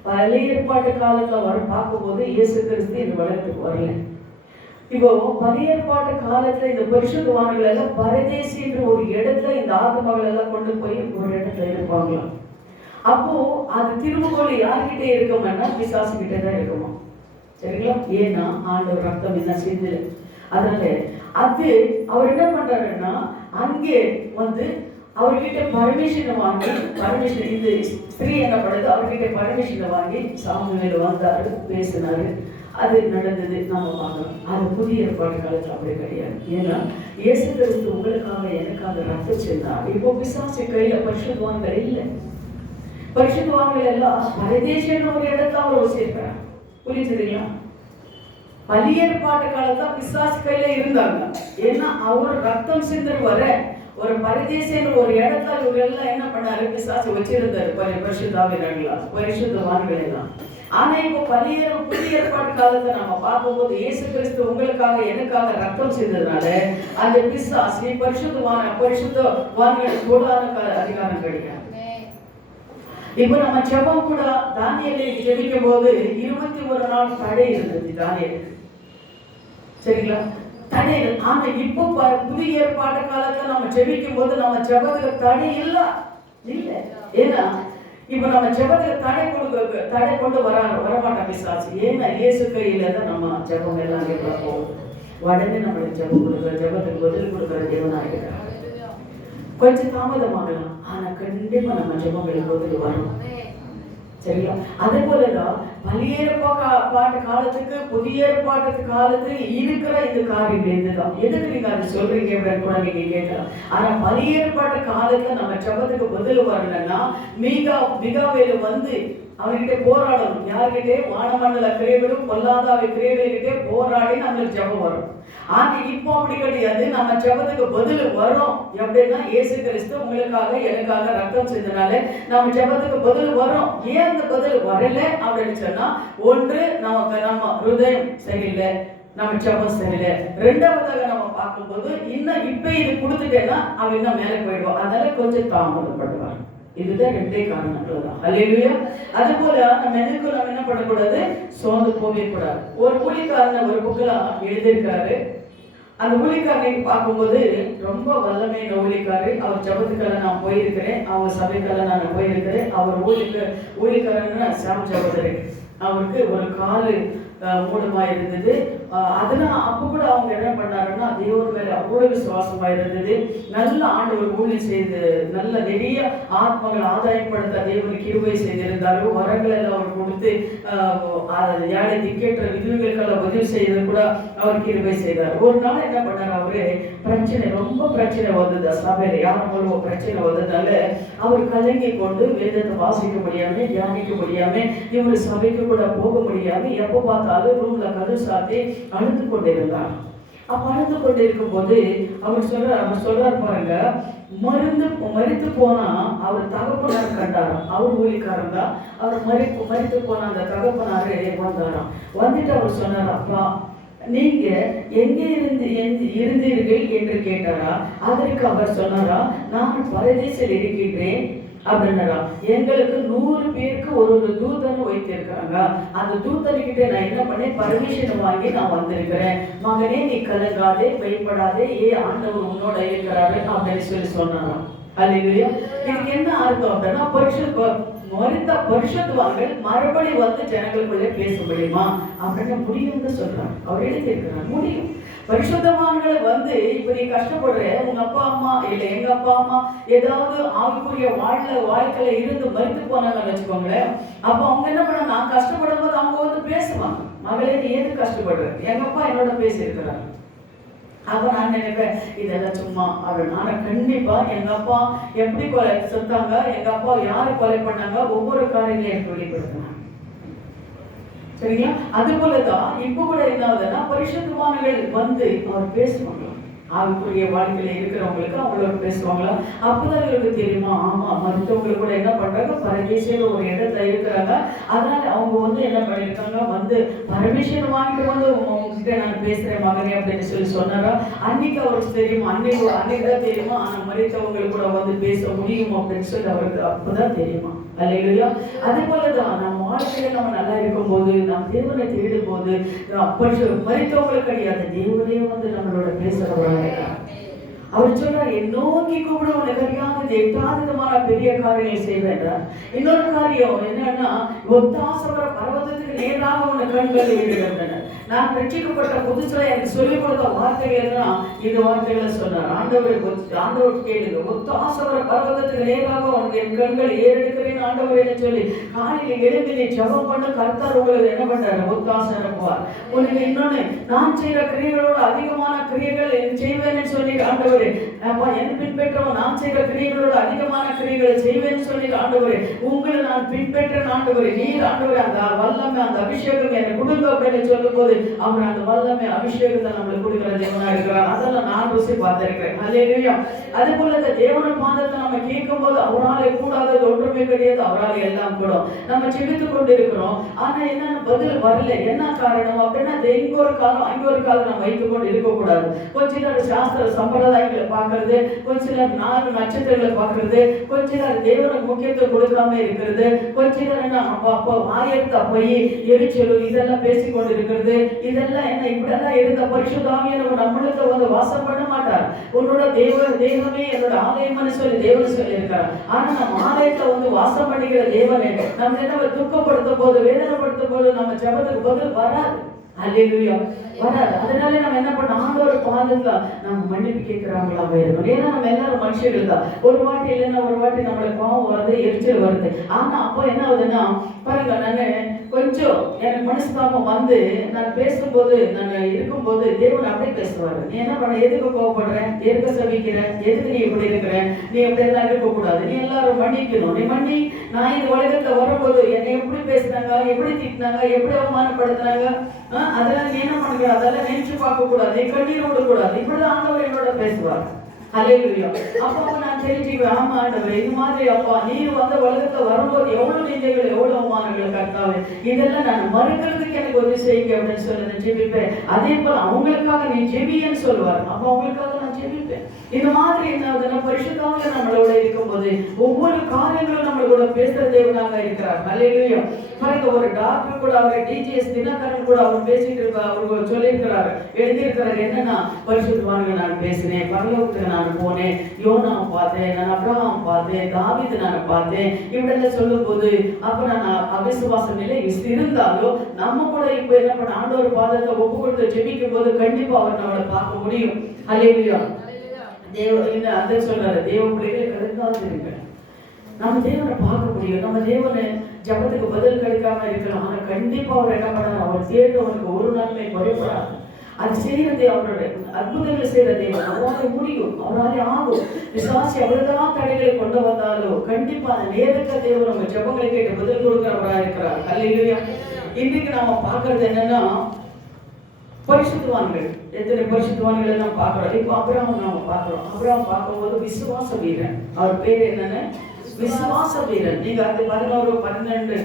பழைய ஏற்பாட்டு காலத்துல பார்க்கும்போது இயேசு கிறிஸ்து இந்த உலகத்துக்கு வரல. இப்போ பழைய ஏற்பாட்டு காலத்துல இந்த பரிசுத்தவான்கள் எல்லாம் பரதேசின்ற ஒரு இடத்துல இந்த ஆத்மாக்கள் எல்லாம் கொண்டு போய் ஒரு இடத்துல இருப்பாங்களாம். அப்போ அது திரும்புகோள் யார்கிட்ட இருக்கும்னா பிசாசு கிட்ட தான் இருக்குமா. சரிங்களா? ஏன்னா ஆண்டவர் ரத்தம் என்ன செய்தது. அதனால அது அவர் என்ன பண்றாருன்னா அங்கே அவர்கிட்ட பர்மிஷனை வாங்கி இந்த ஸ்திரீ என்ன பண்ணுது? அவர்கிட்ட பர்மிஷனை வாங்கி சாமுவேல் வந்தாரு, பேசினாரு. அது நடந்தது நம்ம பார்க்கலாம். அது புதிய ஏற்பாடு காலத்தில் அப்படி கிடையாது. ஏன்னா இயேசு கிறிஸ்து உங்களுக்காக எனக்காக ரத்தம் சென்றார். இப்போ பிசாசு கையில பரிசுத்தவான்கள் இல்லை. பரிசுத்தவான்கள் எல்லாம் பரதேசின்னு ஒரு இடத்துல அவர் சேர்க்கிறார். புரிஞ்சுதுங்களா? பழைய ஏற்பாட்டு காலத்துல பிசாசு கையில இருந்தாங்க. ஏன்னா அவர் ரத்தம் சிந்தர் வர ஒரு பரதேசின்னு ஒரு இடத்துல இவங்க எல்லாம் என்ன பண்ணாரு? பிசாசு வச்சிருந்தாரு பரிசுத்தவான்கள் எல்லாம். ஆனா இப்போ புதிய ஏற்பாட்டு காலத்தை நம்ம பார்க்கும்போது இயேசு கிறிஸ்து உங்களுக்காக எனக்காக ரத்தம் செய்ததுனால அந்த பிசாசு பரிசுத்தவான்கள் கூடாத அதிகாரம் கிடையாது. இப்போ நம்ம ஜெபம் கூட தானியேலை ஜெபிக்கும் போது 21 நாள் தடை இருந்தது. தானியேலுக்கு சரிங்களா? தடைகள். ஆனா இப்போ புதிய ஏற்பாட்டு காலத்துல நம்ம ஜெபிக்கும் போது நம்ம ஜெபத்துக்கு தடை இல்ல. ஏன்னா இப்ப நம்ம ஜெபத்துக்கு தடை கொண்டு வரமாட்டான் பிசாசு. ஏன்னா இயேசு கையில தான் நம்ம ஜெபம் எல்லாம் போகும். உடனே நம்மளுக்கு ஜெபத்துக்கு பதில் கொடுக்குற தேவனாயிருக்கிறார். கொஞ்சம் தாமதமாகலாம், ஆனா கண்டிப்பா நம்ம ஜெபங்களுக்கு பதில் வரும். சரியா? அதே போலதான் பழைய ஏற்பாட்டு காலத்துக்கு புதிய ஏற்பாட்டு காலத்துக்கு இருக்கிற இந்த காரியம் இதுதான். எதுக்கு நீங்க அதை சொல்றீங்க அப்படின்னு கூட நீங்க கேட்கலாம். ஆனா பழைய ஏற்பாட்டு காலத்துல நம்ம ஜெபத்துக்கு பதில் வரலன்னா மிகாவேலு வந்து அவர்கிட்ட போராடணும். யார்கிட்டே? வானமண்டல கிரியைகளும் பொல்லாதாவை கிரியைகள்கிட்டே போராடி நம்மளுக்கு ஜெபம் வரும். ஆனா இப்போ அப்படி கிடையாது. நம்ம ஜெபத்துக்கு பதில் வரும். எப்படின்னா இயேசு கிறிஸ்து உங்களுக்காக எனக்காக ரத்தம் செஞ்சனால நம்ம ஜெபத்துக்கு பதில் வரும். ஏன் அந்த பதில் வரல அப்படின்னு சொன்னா, ஒன்று நம்ம ஹிருதயம் சரியில்லை, நம்ம ஜெபம் சரியில்லை. ரெண்டாவதாக நம்ம பார்க்கும்போது இன்னும் இப்ப இது கொடுத்துட்டேன்னா அவன் இன்னும் மேலே போயிடுவான். அதனால கொஞ்சம் தாமதப்படுவார். இதுதான் ரெண்டே காரணங்கள் தான். அல்லேலூயா. அது போல நம்ம என்ன பண்ணக்கூடாது? சோர்ந்து போகவே கூடாது. ஒரு ஊழியக்காரன் ஒரு புக்ல எழுதியிருக்காரு. அந்த ஊழியக்காரனை பார்க்கும்போது ரொம்ப வல்லமையான ஊழியக்காரு. அவர் ஜபத்துக்கெல்லாம் நான் போயிருக்கிறேன், அவங்க சபைக்கெல்லாம் நான் போயிருக்கிறேன். அவர் ஊழியக்காரன் சாம் ஜபதரை. அவருக்கு ஒரு காலு மூடமா இருந்தது. அதெல்லாம் அப்ப கூட அவங்க என்ன பண்ணாருன்னா தேவன் மேல அவ்வளவு விசுவாசமா இருந்தது. நல்ல ஆண்டவர் ஊழியம் செய்து நல்ல நிறைய ஆத்மங்களை ஆதாயப்படுத்த தேவன் கிருபை செய்திருந்தாரு. வரங்கள் எல்லாம் அவர் கொடுத்து யாரை திக்கேற்ற விதவைகளுக்கெல்லாம் உதவி செய்து கூட அவர் கிருபை செய்தார். ஒரு நாள் என்ன பண்ணாரு? அவரு ரொம்ப பிரச்சனை வந்தது. சபையில யாரும் பிரச்சனை வந்ததால அவர் கலங்கி கொண்டு வேதத்தை வாசிக்க முடியாம தியானிக்க முடியாம இவரு சபைக்கு கூட போக முடியாம எப்ப பார்த்தாலும் ரூம்ல கதவு சாத்தி அழுது கொண்டிருந்தார். அப்ப அழுது கொண்டிருக்கும் போது அவர் சொல்றார் பாருங்க, மறித்து போனா அவர் தகப்பனார் கண்டாராம். அவர் ஊழிக்காரன் தான். அவர் மறித்து போன அந்த தகப்பனாரு வந்தாராம். வந்துட்டு அவர் சொன்னார், அப்பா நீங்க எங்கே இருந்தீர்கள் என்று கேட்டாரா? அதற்கு அவர் சொன்னாரா, நான் பரதேசில் இருக்கின்றேன் அப்படின்னாரா. எங்களுக்கு 100 பேருக்கு ஒரு தூதன் வைத்திருக்காங்க. அந்த தூதன்கிட்ட நான் என்ன பண்ணேன்? பர்மிஷன் வாங்கி நான் வந்திருக்கிறேன். மகனே நீ கலங்காதே, பயப்படாதே, ஆண்டவர் உன்னோட இருக்கிறாரு அப்படின்னு சொன்னாராம். அல்லேலூயா. இதுக்கு என்ன அர்த்தம் அப்படின்னா, மரித்த பரிசுத்தவான்கள் மறுபடி வந்து ஜனங்களுக்குள்ளே பேச முடியுமா அப்படின்னு முடியும்னு சொல்றாங்க. அவர் எழுதியிருக்கிறார், முடியும். பரிசுத்தவான்களை வந்து இப்ப நீ கஷ்டப்படுற உங்க அப்பா அம்மா இல்ல எங்க அப்பா அம்மா ஏதாவது ஆவிக்குரிய வாழ்க்கையில இருந்து மறித்து போனாங்கன்னு வச்சுக்கோங்களேன். அப்ப அவங்க என்ன பண்ண, நான் கஷ்டப்படும் போது அவங்க வந்து பேசுவாங்க, மகளே நீ ஏது கஷ்டப்படுற, எங்க அப்பா என்னோட பேசியிருக்கிறாங்க. அப்ப நான் நினைப்பேன் இதெல்லாம் சும்மா அப்படின்னு. ஆனா கண்டிப்பா எங்க அப்பா எப்படி கொலை செத்தாங்க, எங்க அப்பா யாரு கொலை பண்ணாங்க, ஒவ்வொரு காரியங்களையும் எனக்கு வெளிப்படுத்தினாங்க. சரிங்களா? அது போலதான் இப்ப கூட என்ன ஆகுதுன்னா, பரிசுத்தவான்கள் வந்து அவர் பேசுவாங்க. ஆவிக்குரிய வாழ்க்கையில இருக்கிறவங்களுக்கு அவங்களோட பேசுவாங்களா? அப்பதான் இவங்களுக்கு தெரியுமா, ஆமா மற்றவங்களுக்கு கூட என்ன பண்றாங்க, பரதேசியில ஒரு இடத்துல இருக்கிறாங்க. அதனால அவங்க வந்து என்ன பண்ணிருக்காங்க, வந்து பர்மிஷன் வாங்கிட்டு வந்து உங்ககிட்ட நான் பேசுறேன் மகனே அப்படின்னு சொன்னாரா. அன்னைக்கு அவருக்கு தெரியுமா, அன்னைக்குதான் தெரியுமா, ஆனா மறித்தவங்களுக்கு கூட வந்து பேச முடியும் அப்படின்னு அவருக்கு அப்பதான் தெரியுமா. அல்லேலூயா. அதே போலதான் நம்ம வாழ்க்கையில நம்ம நல்லா இருக்கும் போது, நாம் தேவனை தேடும் போது மறித்தவங்களுக்கு கிடையாது, தேவனே வந்து நம்மளோட பேசுறவராக. அவர் சொல்றார், என் நோக்கி கூப்பிட உனக்கு அறியாதது 8 விதமான பெரிய காரியங்களை செய்வேன். இன்னொரு காரியம் என்னன்னா, ஒத்தாசவர பர்வதத்துக்கு நேராக உன்னை கண்கள் ஈடுகின்றன. நான் ரட்சிக்கப்பட்ட புதுசுல எனக்கு சொல்லிக் கொடுத்த வார்த்தைகள் தான் இந்த வார்த்தைகளை சொன்னார். ஆண்டவர் கேளுங்க, ஒத்தாசவர பர்வதத்துக்கு நேராக உனக்கு என் கண்கள் ஏறெடுக்கிறேன் ஆண்டவர் என்ன சொல்லி காலையில எழுந்து நீ ஜெபம் பண்ண கர்த்தர் உங்களுக்கு என்ன பண்றாரு, ஒத்தாசை அனுப்புவார். உனக்கு இன்னொன்னு, நான் செய்யற கிரியைகளோட அதிகமான கிரியைகள் செய்வேன்னு சொல்லி ஆண்டவர் என் பின்பற்றவன் நான் செய்கிற கிரியைகளோட அதிகமான கிரியைகளை செய்வேன்னு சொல்லி ஆண்டவரே உங்களை நான் பின்பற்றேன் ஆண்டவரே, நீர் ஆண்டவரே அந்த வல்லமை அந்த அபிஷேகம் என்னை கொடுங்க அப்படின்னு சொல்லும் போது அவர் அந்த வல்லமை அபிஷேகத்தை நம்மளுக்கு கொடுக்கிற தேவனா இருக்கிறார். அதெல்லாம் நான் ருசி பார்த்திருக்கிறேன். அல்லேலூயா. அது போல இந்த தேவன பாதத்தை நம்ம கேட்கும் போது அவராலே கூடாதது ஒன்றுமே கிடையாது, அவரால் எல்லாம் கூடும். நம்ம செபித்து கொண்டு இருக்கிறோம், ஆனா என்னன்னு பதில் வரல. என்ன காரணம் அப்படின்னா இங்க ஒரு காலம் அங்க ஒரு காலம் நம்ம வைத்துக் கொண்டு இருக்கக்கூடாது. கொஞ்ச நேரம் சாஸ்திர சம்பிரதாயங்களை பார்க்கறது, கொஞ்ச நேரம் 4 நட்சத்திரங்களை பார்க்கறது, கொஞ்ச நேரம் தேவனுக்கு முக்கியத்துவம் கொடுக்காம இருக்கிறது, கொஞ்ச நேரம் அப்போ ஆயிரத்தா போய் எரிச்சலு இதெல்லாம் பேசிக்கொண்டு இருக்கிறது. இதெல்லாம் என்ன இப்படியெல்லாம் இருந்த பரிசுத்த ஆவியானவர் நம்மளுக்கு வந்து வாசம் பண்ண மாட்டார். உன்னோட தேவமே என்னோட ஆலயம்னு சொல்லி தேவன் சொல்லி இருக்கார். ஆனா நம்ம ஆலயத்தை வந்து வாசம் பண்ணிக்கிற தேவனே நம்ம என்ன துக்கப்படுத்த போது வேதனைப்படுத்த போது நம்ம ஜெபத்துக்கு பதில் வராது. அல்லேலூயா, வராது. அதனால நம்ம என்ன பண்ண ஆண்டவர் பாதத்துல நம்ம மன்னிப்பு கேட்கிறாங்களாக இருக்கணும். ஏன்னா நம்ம எல்லாரும் மனுஷர்கள் தான். ஒரு வாட்டி இல்லைன்னா ஒரு வாட்டி நம்மளுக்கு கோவம் வருது, எரிச்சல் வருது. ஆனா அப்போ என்ன ஆகுதுன்னா பாருங்க, நான் கொஞ்சம் எனக்கு மனசுதாபம் வந்து நான் பேசும்போது நான் இருக்கும்போது தேவன் அப்படியே பேசுவாரு. நீ என்ன பண்ண, எதுக்கு கோவப்படுற, எதுக்கு சபிக்கிற, எதுக்கு நீ இப்படி இருக்கிற, நீ எப்படி எல்லாம் இருக்கக்கூடாது, நீ எல்லாரும் மன்னிக்கணும், நீ மன்னி. நான் இந்த உலகத்துல வரும்போது என்னை எப்படி பேசினாங்க, எப்படி திட்டினாங்க, எப்படி அவமானப்படுத்தினாங்க, அதெல்லாம் நீ என்ன பண்ணுற, அதெல்லாம் நினைச்சு பார்க்க கூடாது, கண்ணீர் விடக்கூடாது. இப்படிதான் ஆண்டவர் என்னோட பேசுவார். ஹல்லேலூயா. அப்போ நான் தெரிஞ்சுக்குவேன், ஆமா ஆண்டவரே இது மாதிரி அப்பா நீர் வந்து உலகத்துல வரும்போது எவ்வளவு நிந்தைகள் எவ்வளவு அவமானங்கள் கர்த்தாவே, இதெல்லாம் நான் மறுக்கிறதுக்கு எனக்கு உதவி செய்யுங்க அப்படின்னு சொல்லி நான் ஜெபிப்பேன். அதே போல அவங்களுக்காக நீ ஜெபின்னு சொல்லுவார். அப்போ அவங்களுக்காக நான் ஜெபிப்பேன். இந்த மாதிரி என்ன பரிசுத்தமாக நம்மளோட இருக்கும்போது ஒவ்வொரு காரியங்களும் நம்மளோட பேசுற தேவனாக இருக்கிறார். ஹல்லேலூயா. பாருங்க, ஒரு டாக்டர் கூட அவர் டிஜிஎஸ் தினகரன் கூட அவர் பேசிட்டு இருக்கார். அவர் சொல்லியிருக்கிறாரு, எழுதியிருக்கிறாரு என்னன்னா, பரிசுத்தவான்கள் நான் பேசினேன், பரலோகத்துக்கு நான் போனேன், யோனாவை பார்த்தேன், நான் அப்ரஹாம் பார்த்தேன், தாவீது நான் பார்த்தேன், இப்படியெல்லாம் சொல்லும் போது அப்ப நான் அவிசுவாசம் இல்லை இருந்தாலும் நம்ம கூட இப்ப என்ன பண்ண ஆண்டவர் பாதத்தை ஒப்பு கொடுத்து ஜெபிக்கும் போது கண்டிப்பா அவர் நம்மளை பார்க்க முடியும். அல்லேலூயா. அந்த சொல்றாரு, தேவ பிள்ளைகளை கருத்தாதிருங்க. நம்ம தேவனை பார்க்க முடியும். நம்ம தேவனை ஜபத்துக்கு பதில் கிடைக்காம இருக்கலாம், ஆனா கண்டிப்பா அவர் என்ன பண்ணாரு, அவர் தேடுறவனுக்கு ஒரு நன்மை குறைபடாது. அது செய்யறது அவருடைய அற்புதங்களை செய்யற தேவன். அவரால் முடியும், அவராலே ஆகும். விசுவாசி அவ்வளவுதான் தடைகளை கொண்டு வந்தாலும் கண்டிப்பா அந்த நேரத்த தேவன் நம்ம ஜபங்களை கேட்டு பதில் கொடுக்கிறவராக இருக்கிறார். அல்லேலூயா. இன்னைக்கு நாம பார்க்கறது என்னன்னா, பரிசுத்தவான்கள், எத்தனை பரிசுத்தவான்கள் எல்லாம் பார்க்கிறோம். இப்போ அப்ரஹாம் நாம பார்க்கிறோம். அப்ரஹாம் பார்க்கும்போது விசுவாச வீரன். அவர் பேர் என்னன்னு, விசுவாச வீரன். நீங்க அது 11, 12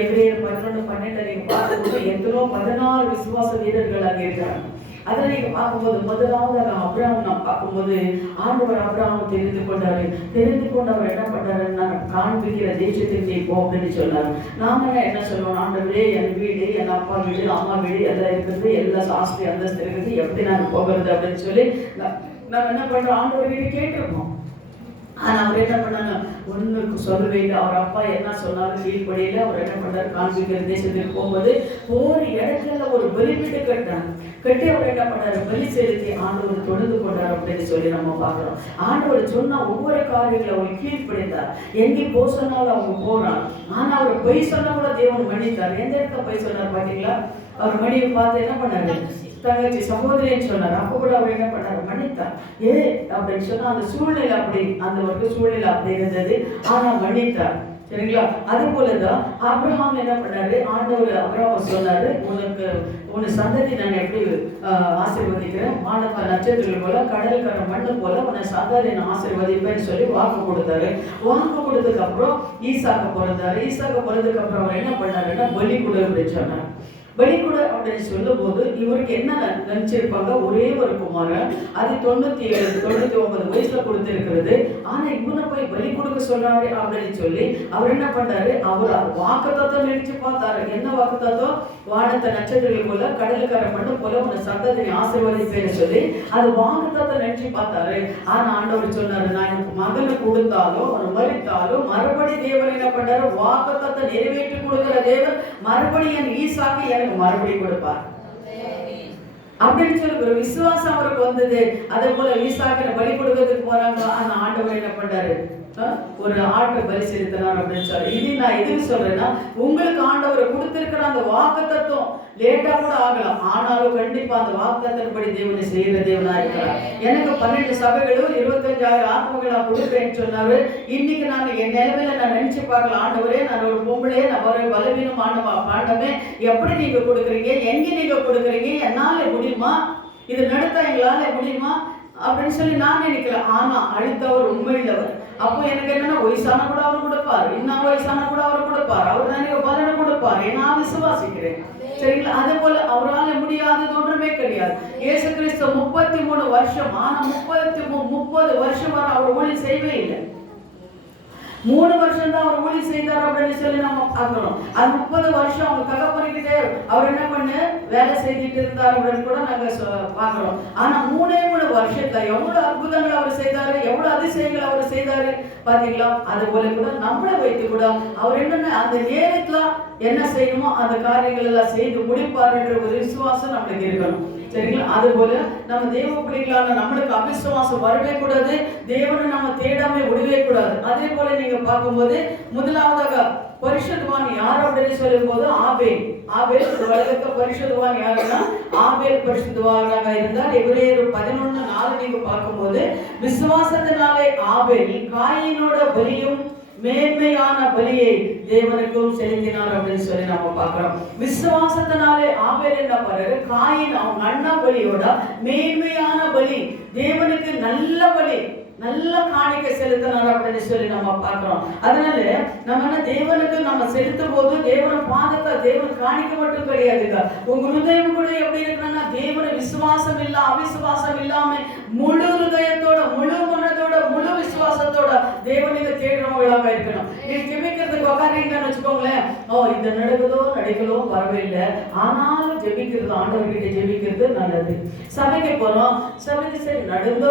எபிரேயர் 11, 12 நீங்க பார்க்கும்போது எத்தனோ 16 விசுவாச வீரர்கள் அங்கே இருக்கிறாங்க. அதில் நீங்க பார்க்கும்போது முதலாவது அப்ரஹாம் நாம் பார்க்கும்போது ஆண்டவர் அப்ரஹாம் தெரிந்து கொண்டாரு. தெரிந்து கொண்டு அவர் என்ன பண்றாரு, நான் காண்பிக்கிற தேசத்துக்கு நீ போ அப்படின்னு சொன்னார். நாம என்ன சொல்லுவோம், ஆண்டவரே என் வீடு, என் அப்பா வீடு, அம்மா வீடு எல்லாம் இருக்குது, எல்லா ஆஸ்தி அந்தஸ்து இருக்குது, எப்படி நான் போகிறது அப்படின்னு சொல்லி நம்ம என்ன பண்றோம், ஆண்டவர் வீடு கேட்டிருக்கோம். ஆனா அவர் என்ன பண்ணாங்க, ஒண்ணுக்கு சொல்லவே இல்லை. அவர் அப்பா என்ன சொன்னாலும் கீழ்படியில அவர் என்ன பண்றாரு, காண்பிக்கிற தேசத்துக்கு போகும்போது ஒரு இடத்துல ஒரு பலிபீடு கட்டினாங்க. கட்டி அவர் என்ன பண்ணாரு, பலி செலுத்தி ஆண்டவர் தொழுது கொண்டார் அப்படின்னு சொல்லி நம்ம பார்க்கிறோம். ஆண்டவர் சொன்னா ஒவ்வொரு காரியங்களை அவர் கீழ்படிந்தார். எங்கே போ சொன்னாலும் அவங்க போறாங்க. ஆனா அவர் பொய் சொன்னா கூட தேவன் மன்னித்தார். எந்த இடத்துல பொய் சொன்னார் பாத்தீங்களா, அவர் மணியை பார்த்து என்ன பண்ணாரு, தங்கச்சி சகோதரின்னு சொன்னார். அப்ப கூட அவர் என்ன பண்ணாரு, மன்னித்தார். அப்படின்னு சொன்னா அந்த சூழ்நிலை அப்படி, அந்த ஒரு சூழ்நிலை அப்படி இருந்தது, ஆனா மன்னித்தார். சரிங்களா. அது போலதான் அப்ரஹாம் என்ன பண்ணாரு, ஆண்டவர் அப்ரஹாம் சொன்னாரு, உன் சந்ததி நான் எப்படி ஆசீர்வதிக்கிறேன், வானக்க நட்சத்திரங்கள் போல கடற்கரை மண்ணு போல உன்னை சந்ததி நான் ஆசீர்வதிப்பேன்னு சொல்லி வாக்கு கொடுத்தாரு. வாக்கு கொடுத்ததுக்கு அப்புறம் ஈசாக்க பிறந்தாரு. ஈசாக்க பிறந்ததுக்கு அப்புறம் அவர் என்ன பண்ணாருன்னா, பலி கொடு அப்படின்னு சொன்னார். பலி கொடு அப்படின்னு சொல்லும் போது இவருக்கு என்ன நினைச்சிருப்பாங்க, ஒரே ஒரு குமாரன், அது 97, 99 வயசுல கொடுத்திருக்கிறது. ஆனா இவனை போய் பலி கொடுக்க சொல்றாரு அப்படின்னு சொல்லி அவர் என்ன பண்றாரு, அவர் வாக்குத்தத்தம் நினைச்சு பார்த்தாரு. என்ன வாக்குத்தத்தம், வானத்தை நட்சத்திரங்கள் போல கடலுக்கரை மண்ணு போல உன்னை சந்ததியை ஆசீர்வதிப்பேன்னு சொல்லி அது வாக்குத்தத்தம் நினைச்சு பார்த்தாரு. ஆனா ஆண்டவர் சொன்னாரு, நான் எனக்கு மகனை கொடுத்தாலும் ஒரு மறித்தாலும் மறுபடி தேவன் என்ன பண்றாரு, வாக்குத்தத்தை நிறைவேற்றி கொடுக்கிற தேவன் மறுபடியும் என் ஈசாக்கு எனக்கு மறுபடியும் கொடுப்பார் அப்படின்னு சொல்லி ஒரு விசுவாசம் அவருக்கு வந்தது. அதே போல ஈசாக்கு பலி கொடுக்கிறதுக்கு போறாங்க. ஆனா ஆண்டவர் என்ன பண்றாரு, ஒரு ஆட்டை பலி செலுத்தினார் அப்படின்னு சொல்லி. இது நான் எதுக்கு சொல்றேன்னா, உங்களுக்கு ஆண்டவர் கொடுத்திருக்கிற அந்த வாக்குத்தத்தம் லேட்டா கூட ஆகலாம், ஆனாலும் கண்டிப்பா அந்த வாக்குத்தத்தன்படி தேவனை செய்யற தேவனா இருக்கிறார். எனக்கு 12 சபைகளும் 25,000 ஆத்மங்களா கொடுப்பேன்னு சொன்னாரு. இன்னைக்கு நான் என் நிலைமையில நான் நினைச்சு பார்க்கலாம், ஆண்டவரே நான் ஒரு பொம்பளே, நான் ஒரு பலவீனம் ஆண்டமே, எப்படி நீங்க கொடுக்குறீங்க, எங்க நீங்க கொடுக்குறீங்க, என்னால முடியுமா, இது நடத்த எங்களால முடியுமா, அப்படின்னு சொல்லி நான் நினைக்கல. ஆனா அழுத்தவர் உண்மையுள்ளவர். அப்போ எனக்கு என்னன்னா, வயசான கூட அவர் கொடுப்பார், இன்னும் வயசான கூட அவர் கொடுப்பார், அவர் தான் எனக்கு பலனை கொடுப்பார், நான் விசுவாசிக்கிறேன். சரிங்களா? அதே போல அவரால் முடியாதது ஒன்றுமே கிடையாது. இயேசு கிறிஸ்து 33 வருஷம், ஆனா 30 வருஷம் வரை அவர் ஊழியம் செய்யவே இல்லை. 3 வருஷம் தான் அவர் ஊழியம் செய்தார் அப்படின்னு சொல்லி நம்ம பார்க்கிறோம். அது 30 வருஷம் அவங்க தகப்பனுக்கிட்டே அவர் என்ன பண்ணு வேலை செய்துட்டு இருந்தார் அப்படின்னு கூட நாங்க பார்க்கிறோம். ஆனா 3 வருஷத்துல எவ்வளவு அற்புதங்கள் அவர் செய்தாரு, எவ்வளவு அதிசயங்கள் அவர் செய்தாரு பாத்தீங்களா? அது போல கூட நம்மளை வைத்து கூட அவர் என்னென்ன அந்த நேரத்துல என்ன செய்யணுமோ அந்த காரியங்கள் எல்லாம் செய்து முடிப்பார் என்ற ஒரு விசுவாசம் நம்மளுக்கு இருக்கணும். சரிங்களா? அது போல நம்ம தேவ பிள்ளைகளான நம்மளுக்கு அவிசுவாசம் வரவே கூடாது, தேவனை நம்ம தேடாம விடவே கூடாது. அதே போல நீங்க பார்க்கும்போது முதலாவதாக பரிசுத்தவான் யார் அப்படின்னு சொல்லும் போது ஆபேல். உலகத்தை பரிசுத்தவான் யாருன்னா ஆபேல் பரிசுத்தவானாக இருந்தார். எபிரேயர் 11:4 நீங்க பார்க்கும்போது விசுவாசத்தினாலே ஆபேல் காயினோட பலியும் மேன்மையான பலியை தேவனுக்கும் செலுத்தினார் அப்படின்னு சொல்லி நம்ம பார்க்கிறோம். விசுவாசத்தினாலே ஆபேல் என்ன பண்ணாரு, காயின் அவங்க அண்ணா பலியோட மேன்மையான பலி, தேவனுக்கு நல்ல பலி, நல்ல காணிக்கை செலுத்தினார் அப்படின்னு சொல்லி நம்ம பார்க்கிறோம். அதனால நம்ம தேவனுக்கு நம்ம செலுத்தும் போது தேவன பாதத்தை தேவன் காணிக்க மட்டும் கிடையாதுங்க. உங்க ஹிருதயம் கூட எப்படி இருக்கணும்னா தேவன விசுவாசம் இல்ல அவிசுவாசம் இல்லாம முழு ஹிருதயத்தோட முழு மனதோட முழு விசுவாசத்தோட தேவனுக்கு தேடுறவங்களாக இருக்கணும். நீங்க ஜெபிக்கிறதுக்கு உட்கார்றீங்கன்னு வச்சுக்கோங்களேன், இது நடக்கலோ வரவில்லை, ஆனாலும் ஜெபிக்கிறது ஆண்டவர்கிட்ட ஜெபிக்கிறது நல்லது. சபைக்கு போறோம், சபைக்கு சரி நடக்கிறதோ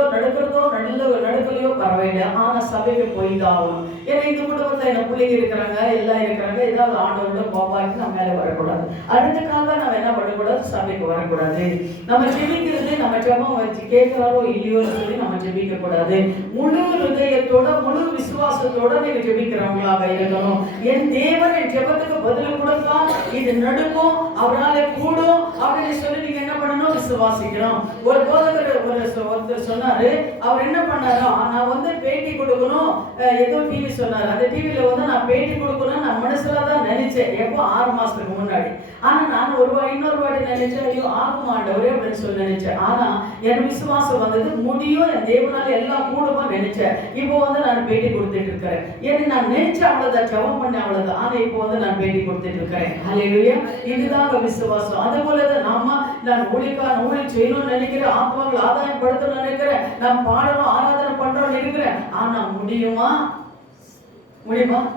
நடக்கலையோ பரவாயில்லை, ஆனா சபைக்கு போய்தான் ஆகணும். ஏன்னா இந்த குடும்பத்துல என்ன பிள்ளைங்க இருக்கிறாங்க, எல்லாம் இருக்கிறாங்க, ஏதாவது ஆண்டவரோட கோபாக்கி நம்ம மேல வரக்கூடாது. அடுத்தக்காக நம்ம என்ன பண்ணக்கூடாது, சபைக்கு வரக்கூடாது. நம்ம ஜெபிக்கிறது நம்ம ஜெபம் வச்சு கேட்கிறாரோ இல்லையோ சொல்லி நம்ம ஜெபிக்க கூடாது. முழு ஹிருதயத்தோட முழு விசுவாசத்தோட நீங்க ஜெபிக்கிறவங்களாக இருக்கணும். என் தேவன் என் ஜெபத்துக்கு பதில் கொடுப்பார், இது நடக்கும், அவரால் கூடும் அப்படின்னு சொல்லி நீங்க என்ன பண்ணணும், விசுவாசிக்கணும். ஒரு போதகர் ஒருத்தர் சொன்னாரு, அவர் என்ன பண்ணாரு, நான் பேட்டி கொடுக்கணும், ஏதோ டிவி சொன்னாரு, அந்த டிவில நான் பேட்டி கொடுக்கணும் நான் மனசுலதான் நினைச்சேன், எப்போ 6 மாசத்துக்கு முன்னாடி. ஆனா நான் இன்னொரு வாட்டி நினைச்சேன், ஐயோ ஆகும் ஆண்டவரே அப்படின்னு சொல்லி நினைச்சேன். ஆனா என் விசுவாசம் வந்தது, முடியும் என் தேவனால எல்லாம் கூடுமா நினைச்சேன். இப்போ நான் பேட்டி கொடுத்துட்டு இருக்கிறேன். ஏன்னா நான் நினைச்சேன் அவ்வளவுதான், ஜெபம் பண்ண அவ்வளவுதான், ஆனா இப்போ நான் பேட்டி கொடுத்துட்டு இருக்கிறேன். ஹல்லேலூயா. இதுதாங்க விசுவாசம். அதே போலதான் நான் ஊழியம் செய்யணும்னு நினைக்கிறேன், ஆத்மாக்கள் ஆதாயப்படுத்தணும்னு நினைக்கிறேன், நான் பாடணும் ஆராதனை பண்றோம்னு நினைக்கிறேன். ஆனா முடியுமா? முடியும்.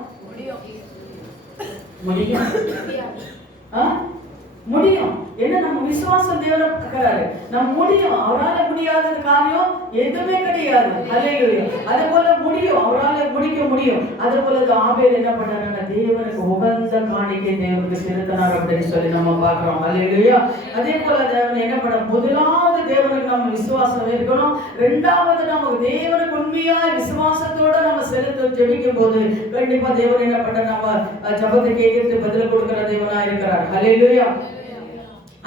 முடியும். என்ன நம்ம விசுவாசம் தேவனை பார்க்கிறாரு, நம்ம முடியும். அவரால் முடியாத காரியம் எதுவுமே கிடையாது. ஹல்லேலூயா. அதே போல முடியும், அவரால் முடிக்க முடியும். அதே போல ஆபேல் என்ன பண்ணாருன்னா தேவனுக்கு உகந்த காணிக்கை தேவனுக்கு செலுத்தினார் அப்படின்னு சொல்லி நம்ம பார்க்கிறோம். ஹல்லேலூயா. அதே போல தேவன் என்ன பண்ண, முதலாவது தேவனுக்கு நம்ம விசுவாசம் இருக்கணும். இரண்டாவது நமக்கு தேவனுக்கு உண்மையா விசுவாசத்தோட நம்ம செலுத்த ஜெபிக்கும் போது கண்டிப்பா தேவன் என்ன பண்ண, நம்ம ஜெபத்தை கேட்கிறது பதில் கொடுக்கிற தேவனா இருக்கிறார். ஹல்லேலூயா.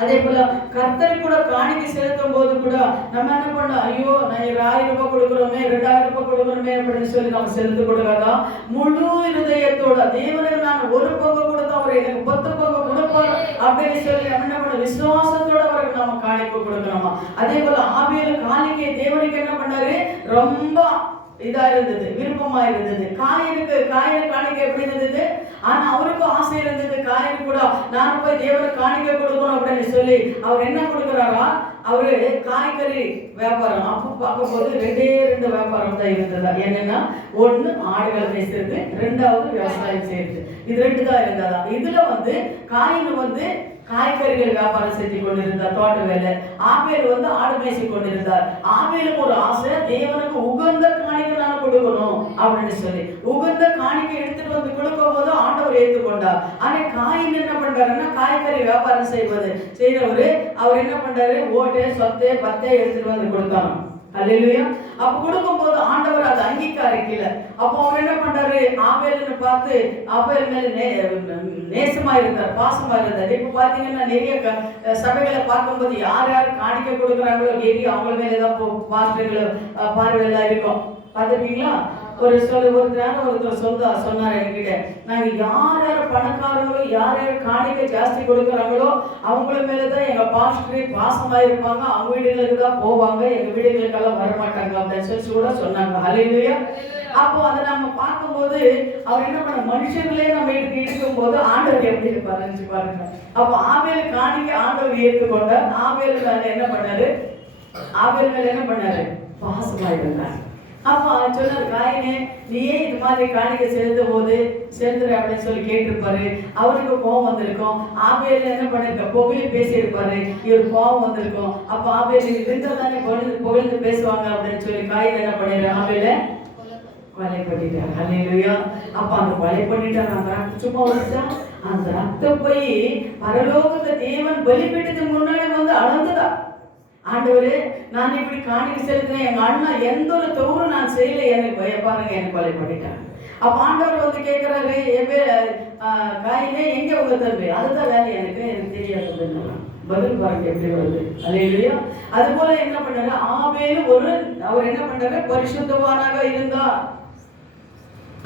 அதே போல கர்த்தரை கூட காணிக்கை செலுத்தும் போது கூட நம்ம என்ன பண்ணோம், ஐயோ நான் 1000 ரூபாய் கொடுக்குறோமே 2000 ரூபாய் கொடுக்குறோமே அப்படின்னு சொல்லி நம்ம செலுத்த கொடுக்காதா, முழு இருதயத்தோட தேவனுக்கு நான் 1 பங்கு கொடுத்தா அவர் எனக்கு 10 பங்கு கொடுப்பார் அப்படின்னு சொல்லி நம்ம என்ன பண்ண, விசுவாசத்தோட அவருக்கு நம்ம காணிக்கை கொடுக்கணுமா. அதே போல ஆபேல் காணிக்கை தேவனுக்கு என்ன பண்ணாரு, ரொம்ப இதா இருந்தது, விருப்பமா இருந்தது. காயினுக்கு காணிக்கை எப்படி இருந்தது, ஆனா அவருக்கும் ஆசை இருந்தது. காயினுக்கு கூட நான் போய் தேவனுக்கு காணிக்கை கொடுக்கணும் அப்படின்னு சொல்லி அவர் என்ன கொடுக்குறாரா, அவரு காய்கறி வியாபாரம். அப்ப பார்க்கும் போது 2 வியாபாரம் தான் இருந்ததா. என்னன்னா, 1 ஆடுகள் மேய்ச்சது, 2வது விவசாயம் செய்யறது. இது 2 தான் இருந்ததா. இதுல காயின் காய்கறிகள் வியாபாரம் செஞ்சு கொண்டிருந்தார், தோட்ட வேலை. ஆபேல் ஆடு மேய்ச்சி கொண்டிருந்தார். ஆபேலுக்கு ஒரு ஆசை, தேவனுக்கு உகந்த காணிக்கை நான் கொடுக்கணும் அப்படின்னு சொல்லி உகந்த காணிக்கை எடுத்துட்டு கொடுக்கும் போது ஆண்டவர் ஏற்றுக்கொண்டார். ஆனா காயின் என்ன பண்றாருன்னா, காய்கறி வியாபாரம் செய்யறவரு அவர் என்ன பண்றாரு, ஓட்டு சொத்தை பத்தை எடுத்துட்டு கொடுத்தாங்க. அல்லேலூயா. அப்ப கொடுக்கும்போது ஆண்டவர் அதை அங்கீகரிக்கல. அப்போ அவர் என்ன பண்றாரு, ஆபேல்னு பார்த்து ஆபேல் மேல நேசமா இருந்தார், பாசமா இருந்தார். இப்ப பாத்தீங்கன்னா நிறைய சபைகளை பார்க்கும்போது யார் காணிக்கை கொடுக்குறாங்களோ நிறைய அவங்க மேலதான் பாஸ்டர்கள் பார்வையெல்லாம் இருக்கும். பார்த்துருக்கீங்களா? ஒருத்தர் சொன்னார் என்கிட்ட, நாங்க யார் யார் பணக்காரங்களோ யார் யார் காணிக்கை ஜாஸ்தி கொடுக்குறாங்களோ அவங்கள மேலதான் எங்க பாஸ்டர் பாசமா இருப்பாங்க, அவங்க வீடுகளுக்கு தான் போவாங்க, எங்க வீடுகளுக்கெல்லாம் வரமாட்டாங்க அப்படின்னு சொல்லி கூட சொன்னாங்க. ஹல்லேலூயா. அப்போ அதை நம்ம பார்க்கும்போது அவர் என்ன பண்ண, மனுஷங்களே நம்ம இருக்கும் போது ஆண்டவர் எப்படி இருப்பாரு நினைச்சு பாருங்க. அப்போ ஆபேல் காணிக்கை ஆண்டவர் ஏற்றுக்கொண்டார். ஆபேல் மேல என்ன பண்ணாரு, ஆபேல் மேல என்ன பண்ணாரு, பாசமா இருந்தார். அப்போ சொன்னாரு, காயினே நீயே இது மாதிரி காணிக்கை செலுத்துற அப்படின்னு சொல்லி கேட்டிருப்பாரு. அவருக்கு கோபம் வந்திருக்கும். ஆபேல் என்ன பண்ணிருக்க, புகழி பேசியிருப்பாரு, இவர் கோபம் வந்திருக்கும். அப்ப ஆபேல் இருந்தா தானே புகழ்ந்து பேசுவாங்க அப்படின்னு சொல்லி காயின் என்ன பண்ணிடுற, ஆபேல கொலை பண்ணிட்டார். ஹல்லேலூயா. அப்ப அந்த கொலை பண்ணிட்டார். அந்த ரத்தம் சும்மா வந்துச்சா, அந்த ரத்தம் போய் பரலோகத்துல தேவன் பலிபீடத்துக்கு முன்னாடி வந்து அளந்துதா. ஆண்டவரே, நான் இப்படி காணிக்கை செலுத்தினேன், எங்க அண்ணா எந்த ஒரு தவறும் நான் செய்யல, எனக்கு பாருங்க எனக்கு கொலை பண்ணிட்டாங்க. அப்ப ஆண்டவர் வந்து கேட்கிறாரு, காயினே எங்க உங்க தம்பி, அதுதான் வேலை, எனக்கு தெரியாது. பதில் பாருங்க எப்படி வருது. அல்லேலூயா. அது போல என்ன பண்ணாரு, ஆபேல் அவர் என்ன பண்றாரு, பரிசுத்தவானாக இருந்தார்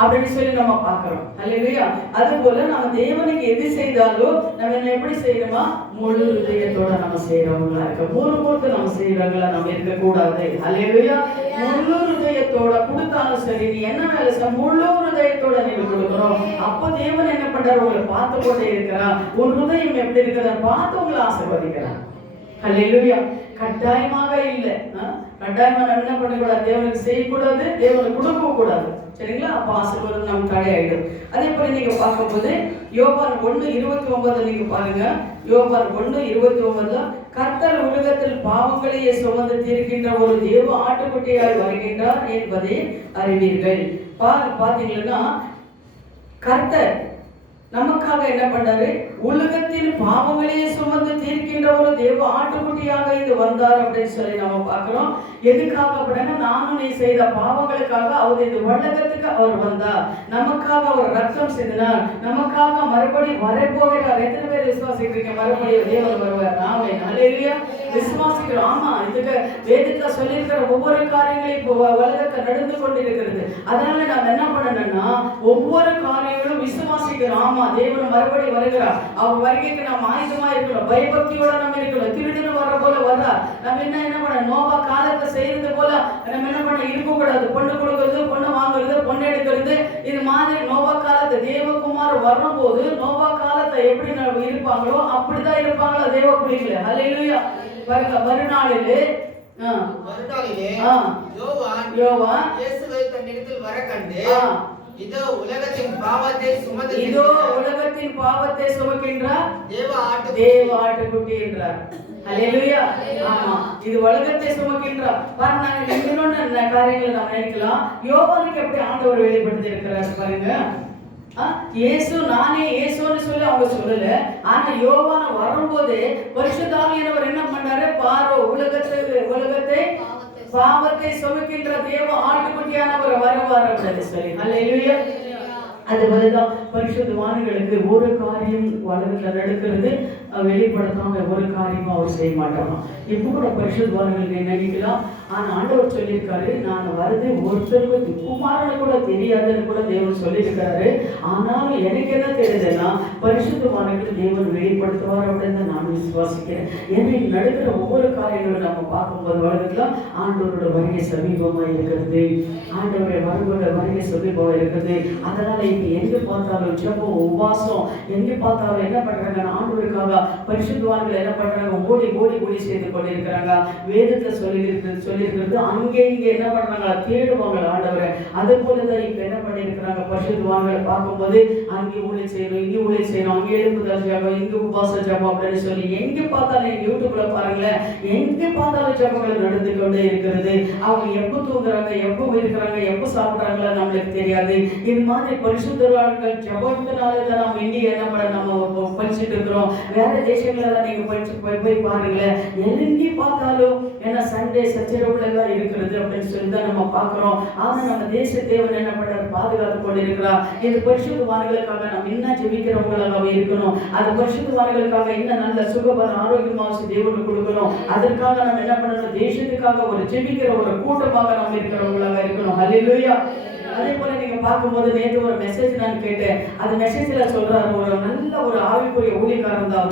அப்படின்னு சொல்லி நம்ம பார்க்கிறோம். அல்லேலூயா. அது போல நம்ம தேவனுக்கு எது செய்தாலும் நம்ம என்ன எப்படி செய்யணுமா, முழு இதயத்தோட நம்ம செய்யறவங்களா இருக்க, மூர்த்து நம்ம செய்யறவங்களா நம்ம இருக்கக்கூடாது. அல்லேலூயா. முழு இதயத்தோட கொடுத்தாலும் சரி, நீ என்ன வேலை செய்ய முழு இதயத்தோட நீங்க கொடுக்கணும். அப்ப தேவன் என்ன பண்றாரு, உங்களை பார்த்து கொண்டே இருக்கிறான். ஒரு ஹிருதயம் எப்படி இருக்கிறத பார்த்து உங்களை ஆசீர்வதிக்கிறான். அல்லேலூயா. கட்டாயமாக இல்லை, கட்டாயமா நம்ம என்ன பண்ணக்கூடாது, தேவனுக்கு செய்யக்கூடாது, தேவனுக்கு கொடுக்க கூடாது. சரிங்களா. அப்ப ஆசீர்வாதம் நம்ம தடையாயிடும். அதே போல நீங்க பார்க்கும்போது யோவான் 1:29 நீங்க பாருங்க. யோவான் 1:29 கர்த்தர் உலகத்தில் பாவங்களையே சுமந்து தீர்க்கின்ற ஒரு தேவ ஆட்டுக்குட்டியாய் வருகின்றார் என்பதை அறிவீர்கள். பாத்தீங்கன்னா கர்த்தர் நமக்காக என்ன பண்ணாரு, உலகத்தின் பாவங்களையே சுமந்து தீர்க்கின்ற ஒரு தேவ ஆட்டுக்குட்டியாக இது வந்தார் அப்படின்னு சொல்லி நம்ம பார்க்கிறோம். எதுக்காக அப்படின்னா, நானும் நீ செய்த பாவங்களுக்காக அவர் இந்த உலகத்துக்கு அவர் வந்தார், நமக்காக அவர் ரத்தம் சிந்தினார், நமக்காக மறுபடியும் வரப்போகிறார். எத்தனை பேர் விசுவாசிக்கிறீங்க மறுபடியும் தேவன் வருவார்? நாமே அல்லேலூயா விசுவாசிக்கிறோம். ஆமா, இதுக்கு வேதத்துல சொல்லியிருக்கிற ஒவ்வொரு காரியங்களும் இப்போ உலகத்தை நடந்து கொண்டிருக்கிறது. அதனால நம்ம என்ன பண்ணணும்னா, ஒவ்வொரு காரியங்களும் விசுவாசிக்கிறோம். ஆமா, தேவன் மறுபடியும் வருகிறார், அவர் வருகைக்கு நாம் ஆயுதமா இருக்கணும், பயபக்தியோட நம்ம இருக்கணும். திருடுன்னு வர்ற போல வர்றா, நம்ம என்ன பண்ண, நோவா காலத்தை செய்யறது போல நம்ம என்ன பண்ண இருக்கக்கூடாது. பொண்ணு கொடுக்கறது, பொண்ணு வாங்குறது, பொண்ணு எடுக்கிறது, இது மாதிரி நோவா காலத்தை தேவகுமார் வரும்போது நோவா காலத்தை எப்படி இருப்பாங்களோ அப்படிதான் இருப்பாங்களா தேவ பிள்ளைகளே. அல்லேலூயா. மறுநாளிலே யோவான் இயேசுவை தன்னிடத்தில் வர கண்டு, இதோ உலகத்தின் பாவத்தை சுமக்கின்ற தேவ ஆட்டுக்குட்டி என்றார். அல்லேலூயா. ஆமா, இது உலகத்தை சுமக்கின்றார். பாருங்க, இன்னொன்னு காரியங்களை நம்ம நினைக்கலாம், யோவானுக்கு எப்படி ஆண்டவர் வெளிப்படுத்தி இருக்கிறார் பாருங்க. இயேசு நானே இயேசுன்னு சொல்லி அவங்க சொல்லல. ஆனா யோவான வரும்போது பரிசுத்த ஆவியானவர் என்ன பண்ணாரு, பாரோ உலகத்தை பாவத்தை சுமக்கின்ற தேவ ஆட்டுக்குட்டியானவர் வருவார் அப்படின்னு சொல்லி. அல்லேலூயா. அது போலதான் பரிசுத்தவான்களுக்கு ஒரு காரியம் உலகத்துல நடக்கிறது வெளிப்படுத்தாம ஒரு காரியமா அவர் செய்ய மாட்டாராம். இப்ப கூட பரிசுத்தவான்களுக்கு நினைக்கலாம். ஆனா ஆண்டவர் சொல்லியிருக்காரு, நான் வருது ஒருத்தருக்கு குமாரனை கூட தெரியாதுன்னு கூட தேவன் சொல்லியிருக்காரு. ஆனாலும் எனக்கு என்ன தெரியுதுன்னா, பரிசுத்தவான்களுக்கு தேவன் வெளிப்படுத்துவார் அப்படின்னு நான் விசுவாசிக்கிறேன். ஏன்னா நடக்கிற ஒவ்வொரு காரியங்களும் நம்ம பார்க்கும்போது உலகத்துல ஆண்டவரோட வருகை சமீபமா இருக்கிறது, ஆண்டவருடைய வருகை சமீபமா இருக்கிறது. அதனால இப்ப எங்க பார்த்தாலும் ஜெபம் உபவாசம், எங்க பார்த்தாலும் என்ன பண்றாங்க, ஆண்டவருக்காக பரிசுத்தவான்கள் என்ன பண்றாங்க, ஓடி செய்து கொண்டிருக்கிறாங்க. வேதத்துல சொல்லியிருக்கிறது அங்கே இங்க என்ன பண்றாங்க, தேடுவாங்க ஆண்டவரை. அது போலதான் இப்ப என்ன பண்ணிருக்கிறாங்க, பரிசுத்தவான்களை பார்க்கும்போது அங்கே ஊழியம் செய்யணும், இங்கே ஊழியம் செய்யணும், அங்கே எழுப்புதல் ஜெபம், இங்க உபவாச ஜெபம் அப்படின்னு சொல்லி எங்க பார்த்தாலும் யூடியூப்ல பாருங்களேன், எங்க பார்த்தாலும் ஜெபங்கள் நடந்து கொண்டே இருக்கிறது. அவங்க எப்ப தூங்குறாங்க, எப்ப இருக்கிறாங்க, எப்ப சாப்பிடுறாங்களா நம்மளுக்கு தெரியாது. இது மாதிரி பரிசுத்தவான்கள் ஜெபத்தினாலதான் நம்ம இந்தியா என்ன பண்ண நம்ம படிச்சுட்டு இருக்கிறோம். வேற தேசங்கள்ல நீங்க போய் பாருங்களேன், எங்கே பார்த்தாலும் ஏன்னா சண்டே சச்சரவுகள் எல்லாம் இருக்கிறது அப்படின்னு சொல்லி தான் நம்ம பார்க்கிறோம். ஆனா நம்ம தேச தேவன் என்ன பண்றாரு, பாதுகாத்து கொண்டு இருக்கிறார். இந்த பரிசுத்தவான்களுக்காக நம்ம இன்னும் ஜெபிக்கிறவங்களாக இருக்கணும். அந்த பரிசுத்தவான்களுக்காக இன்னும் நல்ல சுகபர ஆரோக்கியமாக தேவனுக்கு கொடுக்கணும். அதற்காக நம்ம என்ன பண்ணணும், தேசத்துக்காக ஒரு ஜெபிக்கிற ஒரு கூட்டமாக நம்ம இருக்கிறவங்களாக இருக்கணும். அல்லேலூயா. அதே போல நீங்க பார்க்கும்போது நேற்று ஒரு மெசேஜ் நான் கேட்டேன். அந்த மெசேஜ்ல சொல்றாரு, ஒரு நல்ல ஒரு ஆவிக்குரிய ஊழியக்காரன் தான்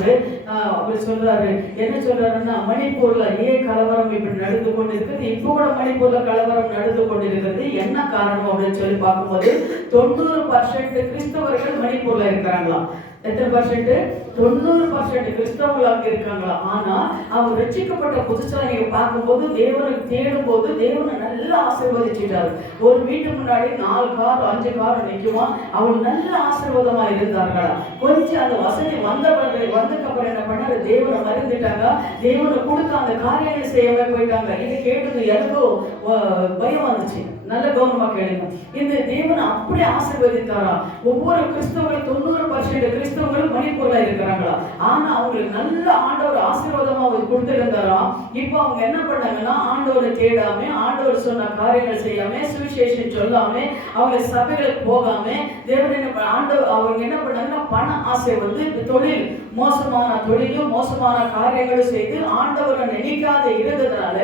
அவர் சொல்றாரு. என்ன சொல்றாருன்னா, மணிப்பூர்ல ஏன் கலவரம் இப்படி நடந்து கொண்டு இருக்குது, இப்போ கூட மணிப்பூர்ல கலவரம் நடந்து கொண்டிருக்கிறது, என்ன காரணம் அப்படின்னு சொல்லி பார்க்கும்போது 90% கிறிஸ்தவர்கள் மணிப்பூர்ல இருக்கிறாங்களாம். எத்தனை பர்சன்ட்? 90% கிறிஸ்தவர்கள் அங்க இருக்காங்களா. ஆனா அவங்க ரட்சிக்கப்பட்ட புதுசா நீங்க பார்க்கும்போது தேவனுக்கு தேடும் போது தேவனை நல்லா ஆசீர்வதிச்சுட்டாரு. ஒரு வீட்டு முன்னாடி 4 கார் 5 கார் நிற்குமா, அவங்க நல்ல ஆசீர்வாதமா இருந்தார்களா. கொஞ்சம் அந்த வசதி வந்ததுக்கு அப்புறம் என்ன பண்ணாரு, தேவனை மறந்துட்டாங்க. தேவனை கொடுத்த அந்த காரியங்களை செய்யவே போயிட்டாங்க. இதை கேட்டது எனக்கும் பயம் வந்துச்சு. நல்ல கவனமா கேளுங்க. இந்த தேவனை அப்படி ஆசீர்வதித்தாரா. ஒவ்வொரு கிறிஸ்தவர்கள் 90% கிறிஸ்தவர்களும் மணிப்பூர்ல இருக்கிறாங்களா. ஆனா அவங்களுக்கு நல்ல ஆண்டவர் ஆசீர்வாதமா கொடுத்திருந்தாரா. இப்போ அவங்க என்ன பண்ணாங்கன்னா, ஆண்டவரை தேடாம, ஆண்டவர் சொன்ன காரியங்கள் செய்யாம, சுவிசேஷம் சொல்லாம, அவங்க சபைகளுக்கு போகாம, தேவன் என்ன ஆண்டவர் அவங்க என்ன பண்ணாங்கன்னா, பண ஆசை வந்து தொழில் மோசமான தொழிலும் மோசமான காரியங்களும் செய்து ஆண்டவரை நினைக்காத இருந்ததுனால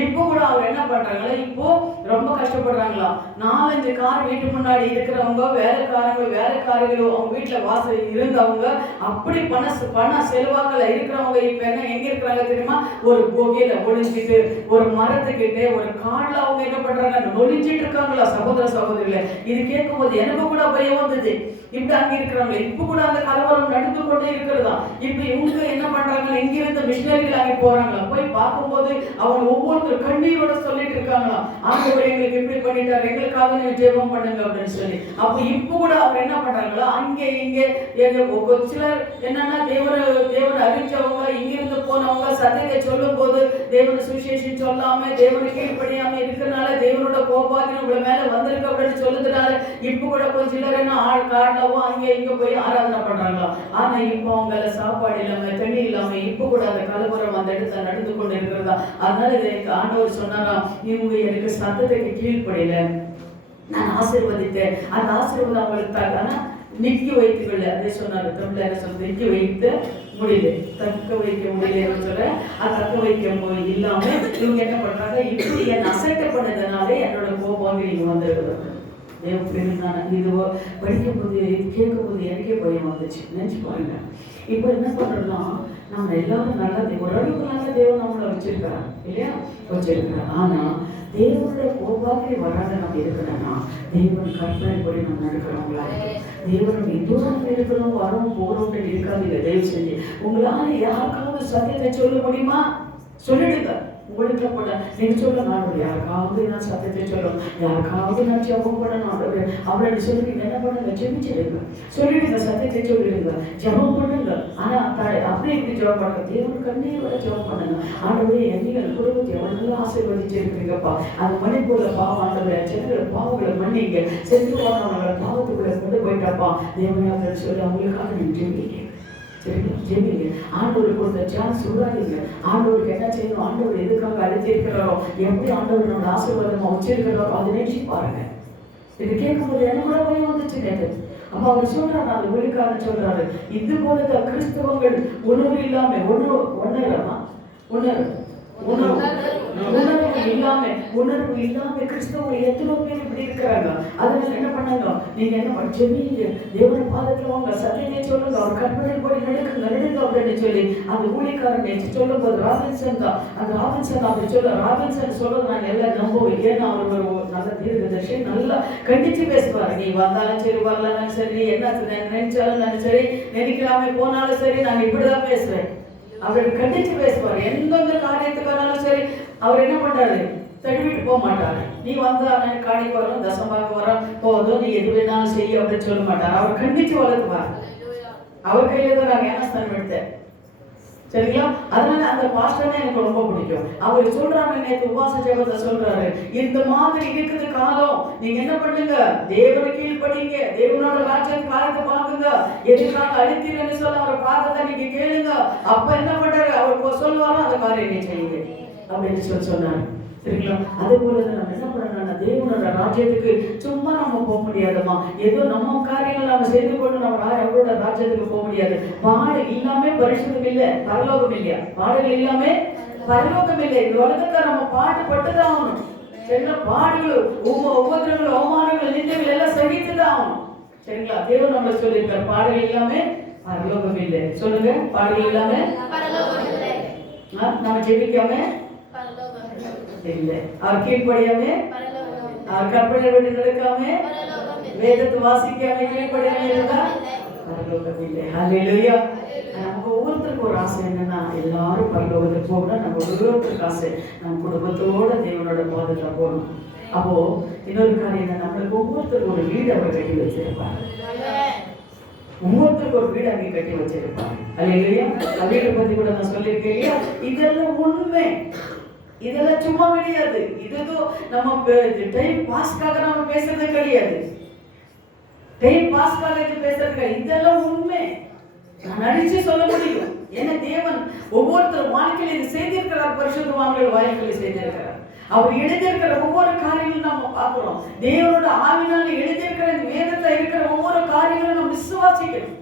இப்போ கூட அவங்க என்ன பண்றாங்களா, இப்போ ரொம்ப கஷ்டப்படுறாங்களா. 4-5 கார் வீட்டு முன்னாடி இருக்கிறவங்க வேலைக்காரங்களும் அவங்க வீட்டுல வாசல் இருந்தவங்க அப்படி பண செல்வாக்கல இருக்கிறவங்க இப்ப என்ன எங்க இருக்கிறாங்க தெரியுமா, ஒரு போகையில ஒளிஞ்சிட்டு, ஒரு மரத்துக்கிட்டே, ஒரு காடுல அவங்க என்ன பண்றாங்க, நொழிஞ்சிட்டு இருக்காங்களா. சகோதர சகோதரிகளே, இது கேட்கும் போது எனக்கு கூட பயம் வந்தது. இப்படி அங்க இருக்கிறாங்க. இப்ப கூட அந்த கலவரம் நடந்து கொண்டே இருக்கிறதா. இப்ப இவங்க என்ன பண்றாங்க, இங்கிருந்து மிஷனரிகள் அங்கே போறாங்க. போய் பார்க்கும்போது அவங்க ஒவ்வொருத்தர் கண்ணீரோட சொல்லிட்டு இருக்காங்களா, ஆண்டவர் எங்களுக்கு இப்படி பண்ணிட்டாரு, எங்களுக்காக நீங்க ஜெபம் பண்ணுங்க அப்படின்னு சொல்லி. அப்ப இப்ப கூட அவர் என்ன பண்றாங்களா, அங்கே இங்கே சிலர் என்னன்னா தேவனை அறிஞ்சவங்க, இங்கிருந்து போனவங்க சத்தியத்தை சொல்லும் போது தேவன சுவிசேஷம் சொல்லாம, தேவனை கீழ்ப்படியாம இருக்கிறதுனால தேவனோட கோபாக்கியம் உங்களை மேல வந்திருக்கு அப்படின்னு சொல்லுறதுனால இப்ப கூட கொஞ்சம் சிலர் என்ன காடலவோ அங்கே இங்க போய் ஆராதனை பண்றாங்களா. ஆனா இப்ப அவங்கள சாப்பாடு இல்லாம தண்ணி இல்லாம இப்ப கூட அந்த கலவரம் அந்த இடத்துல நடந்து கொண்டு இருக்கிறதா. அதனால எனக்கு ஆண்டவர் சொன்னாரா, இவங்க எனக்கு சத்தத்துக்கு கீழ்ப்படியல, நான் ஆசீர்வதித்தேன், அந்த ஆசீர்வாதம் அவங்களுக்கு தாங்க நிக்க வைத்துக்கொள்ள. அதே சொன்னாரு தமிழ்ல என்ன சொல்றது, நிக்க வைத்து முடியல, தக்க வைக்க முடியலன்னு சொல்ல, அது தக்க வைக்க இல்லாம இவங்க என்ன பண்றாங்க, இப்படி என்ன அசட்டை பண்ணதுனாலே என்னோட கோபம் நீங்க வந்துருக்குறது. இது படிக்கும் போது கேட்கும் போது எனக்கே பயம் வந்துச்சு. நினைச்சு பாருங்க, இப்போ என்ன பண்றோம்னா, நம்ம எல்லாரும் நல்லா ஓரளவுக்கு நல்ல தேவன் நம்மளை வச்சிருக்கிறாங்க இல்லையா, வச்சிருக்கிறாங்க. ஆனா தேவனுடைய கோபாக்கியம் வராத நம்ம இருக்கணும்னா தேவன் கற்பனைப்படி நம்ம நடக்கிறவங்களா, தேவனுடைய தூரம் இருக்கிறோம் வரோம் போறோம் இருக்காதீங்க. தயவு செஞ்சு உங்களால யாருக்காவது சத்தியத்தை சொல்ல முடியுமா, சொல்லிடுங்க. உங்களுக்கு போட நீங்க சொல்ல, நான் யாருக்காவது நான் சத்தியத்தை சொல்லணும், யாருக்காவது நான் ஜெபம் பண்ணணும் அப்படின்னு சொல்லி என்ன பண்ணுங்க, ஜெபிச்சிடுங்க, சொல்லிடுங்க, சத்தியத்தை சொல்லிடுங்க, ஜெபம் பண்ணுங்க. ஆனா அப்படியே இப்படி ஜெபம் பண்ணுங்க, தேவன் கண்ணீரோட ஜெபம் பண்ணுங்க. ஆண்டவரே எங்கள் குடும்பத்தை எவ்வளவு ஆசீர்வதிச்சிருக்கிறீங்கப்பா, அந்த மணிப்பூர்ல பாவம் ஆண்டவரே ஜனங்களை பாவங்களை மன்னிங்க, சென்று போனவங்களை பாவத்துக்குள்ள கொண்டு போயிட்டாப்பா தேவனாக சொல்லி அவங்களுக்காக நீங்க ஜெபிங்க. ஜெபிங்க. ஆண்டவருக்கு கொடுத்த சான்ஸ் விடாதீங்க. ஆண்டவருக்கு என்ன செய்யணும், ஆண்டவர் எதுக்காக அழைச்சிருக்கிறாரோ, எப்படி ஆண்டவர் நம்மளோட ஆசீர்வாதமா வச்சிருக்கிறாரோ அதை நினைச்சு பாருங்க. இது கேட்கும்போது எனக்கு கூட பயம் வந்துச்சு நேற்று. அப்ப அவர் சொல்றாரு, அந்த ஒளிக்காரன் சொல்றாரு, இது போல கிறிஸ்தவங்கள் உணர்வு இல்லாம உணர்வு இல்லாம கிறிஸ்தவர்கள் எத்தனை பேர் இப்படி இருக்கிறாங்க. அதனால என்ன பண்ணாங்க, நீங்க என்ன ஜெபிங்க, தேவன பாதத்துல வாங்க, சத்தியத்தை சொல்லுங்க, அவர் கற்பனை போய் நடுங்க அப்படின்னு சொல்லி அந்த ஊழியக்காரன் சொல்லும் போது ராபின்சன் தான் அப்படி ராபின்சன் சொல்றது நான் எல்லாம் நம்புவேன். ஏன்னா அவர் ஒரு நல்ல தீர்க்கதரிசி, நல்லா கண்டிச்சு பேசுவாரு. நீ வந்தாலும் சரி வரலனாலும் சரி, என்ன நினைச்சாலும் சரி, நினைக்கலாமே போனாலும் சரி, நான் இப்படிதான் பேசுவேன். அவர் கண்டிச்சு பேசுவார். எந்தெந்த காரியத்துக்கானாலும் சரி அவர் என்ன பண்றாரு, தழுவிட்டு போக மாட்டாரு. நீ வந்தா காணிக்கு வரும், தசமாக வரும், போதும், நீ எது வேணாலும் செய்ய அப்படின்னு சொல்ல மாட்டார். அவர் கண்டிச்சு வளர்க்குவார். அவர் கையில தான் நான் ஞானஸ்தானம் எடுத்தேன், சரிங்களா. அதனால அந்த பாஸ்டர் எனக்கு ரொம்ப பிடிக்கும். அவர் சொல்றாங்க, நேற்று உபாச ஜெபத்தை சொல்றாரு, இந்த மாதிரி இருக்குது காலம், நீங்க என்ன பண்ணுங்க, தேவனை கீழ்படிங்க, தேவனோட ராஜ்யத்தின் காலத்தை பாக்குங்க, எதுக்காக அழித்தீங்கன்னு சொல்ல அவரை பார்க்கதான் நீங்க கேளுங்க. அப்ப என்ன பண்றாரு, அவர் சொல்லுவாரோ அந்த காரியம் நீ செய்யுங்க அப்படின்னு சொன்னாரு, சரிங்களா. அதே போல நம்ம என்ன பண்ணணும்னா, தேவனோட ராஜ்யத்துக்கு சும்மா நம்ம போக முடியாதுமா. ஏதோ நம்ம காரியங்கள் நம்ம செய்து கொண்டு நம்ம அவரோட ராஜ்யத்துக்கு போக முடியாது. பாடல் இல்லாம பரிசுத்தம் இல்லை, பரலோகம் இல்லையா, பாடல் இல்லாம பரலோகம் இல்லை. இந்த உலகத்தை நம்ம பாட்டு பட்டுதான் ஆகணும். சரிங்களா? பாடுகள், உபத்திரங்கள், அவமானங்கள், நிந்தைகள் எல்லாம் சகித்துதான் ஆகணும். சரிங்களா? தேவன் நம்மளை சொல்லியிருக்கார், பாடுகள் எல்லாமே பரலோகம் இல்லை. சொல்லுங்க, பாடுகள் எல்லாமே நம்ம ஜெபிக்காம இல்லை, அவர் கீழ்ப்படியாம, அவர் கற்பனை விட்டு நடக்காம, வேதத்தை வாசிக்காம கீழ்ப்படியாம இருந்தா பரலோகம் இல்லை. ஹல்லேலூயா. நமக்கு ஒவ்வொருத்தருக்கு ஒரு ஆசை என்னன்னா, எல்லாரும் பரலோகத்துக்கு போகணும். நம்ம ஒவ்வொருத்தருக்கு ஆசை நம்ம குடும்பத்தோட தேவனோட பாதத்துல போகணும். அப்போ இன்னொரு காரியம் என்ன, நம்மளுக்கு ஒவ்வொருத்தருக்கு ஒரு வீடு அவர் கட்டி வச்சிருப்பார். ஒவ்வொருத்தருக்கு ஒரு வீடு அங்கே கட்டி வச்சிருப்பாங்க. அல்லேலூயா. வீட்டை பத்தி கூட நான் சொல்லியிருக்கேன் இல்லையா? இதெல்லாம் உண்மை, இதெல்லாம் சும்மா கிடையாது. இதுவும் நம்ம டைம் பாஸ்க்காக நம்ம பேசுறது கிடையாது. டைம் பாஸ்க்காக இது பேசுறது கிடையாது. இதெல்லாம் உண்மை. நான் நடிச்சு சொல்ல முடியும். ஏன்னா தேவன் ஒவ்வொருத்தர் வாழ்க்கையில் இது செய்திருக்கிறார். பரிசுத்தவான்கள் வாழ்க்கையில் செய்திருக்கிறார். அவர் எழுதியிருக்கிற ஒவ்வொரு காரியங்களும் நம்ம பார்க்கிறோம். தேவனோட ஆவினால எழுதியிருக்கிற இந்த வேதத்துல இருக்கிற ஒவ்வொரு காரியங்களும் நம்ம விசுவாசிக்கணும்,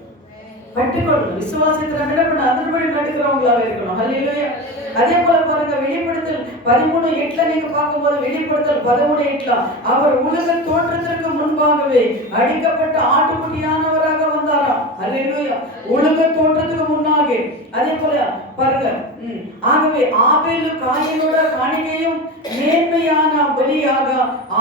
கட்டுக்கொள்ளணும். விசுவாசத்துல நடக்கணும், அதன்படி நடக்கிறவங்களாக இருக்கணும். ஹல்லேலூயா. அதே போல பாருங்க, வெளிப்படுத்தல் 13:8 நீங்க பார்க்கும்போது, வெளிப்படுத்தல் 13:8 அவர் உலக தோற்றத்திற்கு முன்பாகவே அடிக்கப்பட்ட ஆட்டுக்குட்டியானவராக வந்தாராம். ஹல்லேலூயா. உலக தோற்றத்துக்கு முன்னாக. அதே போல பாருங்க, ஆகவே ஆபேலு காயினோட காணிக்கையும் மேன்மையான பலியாக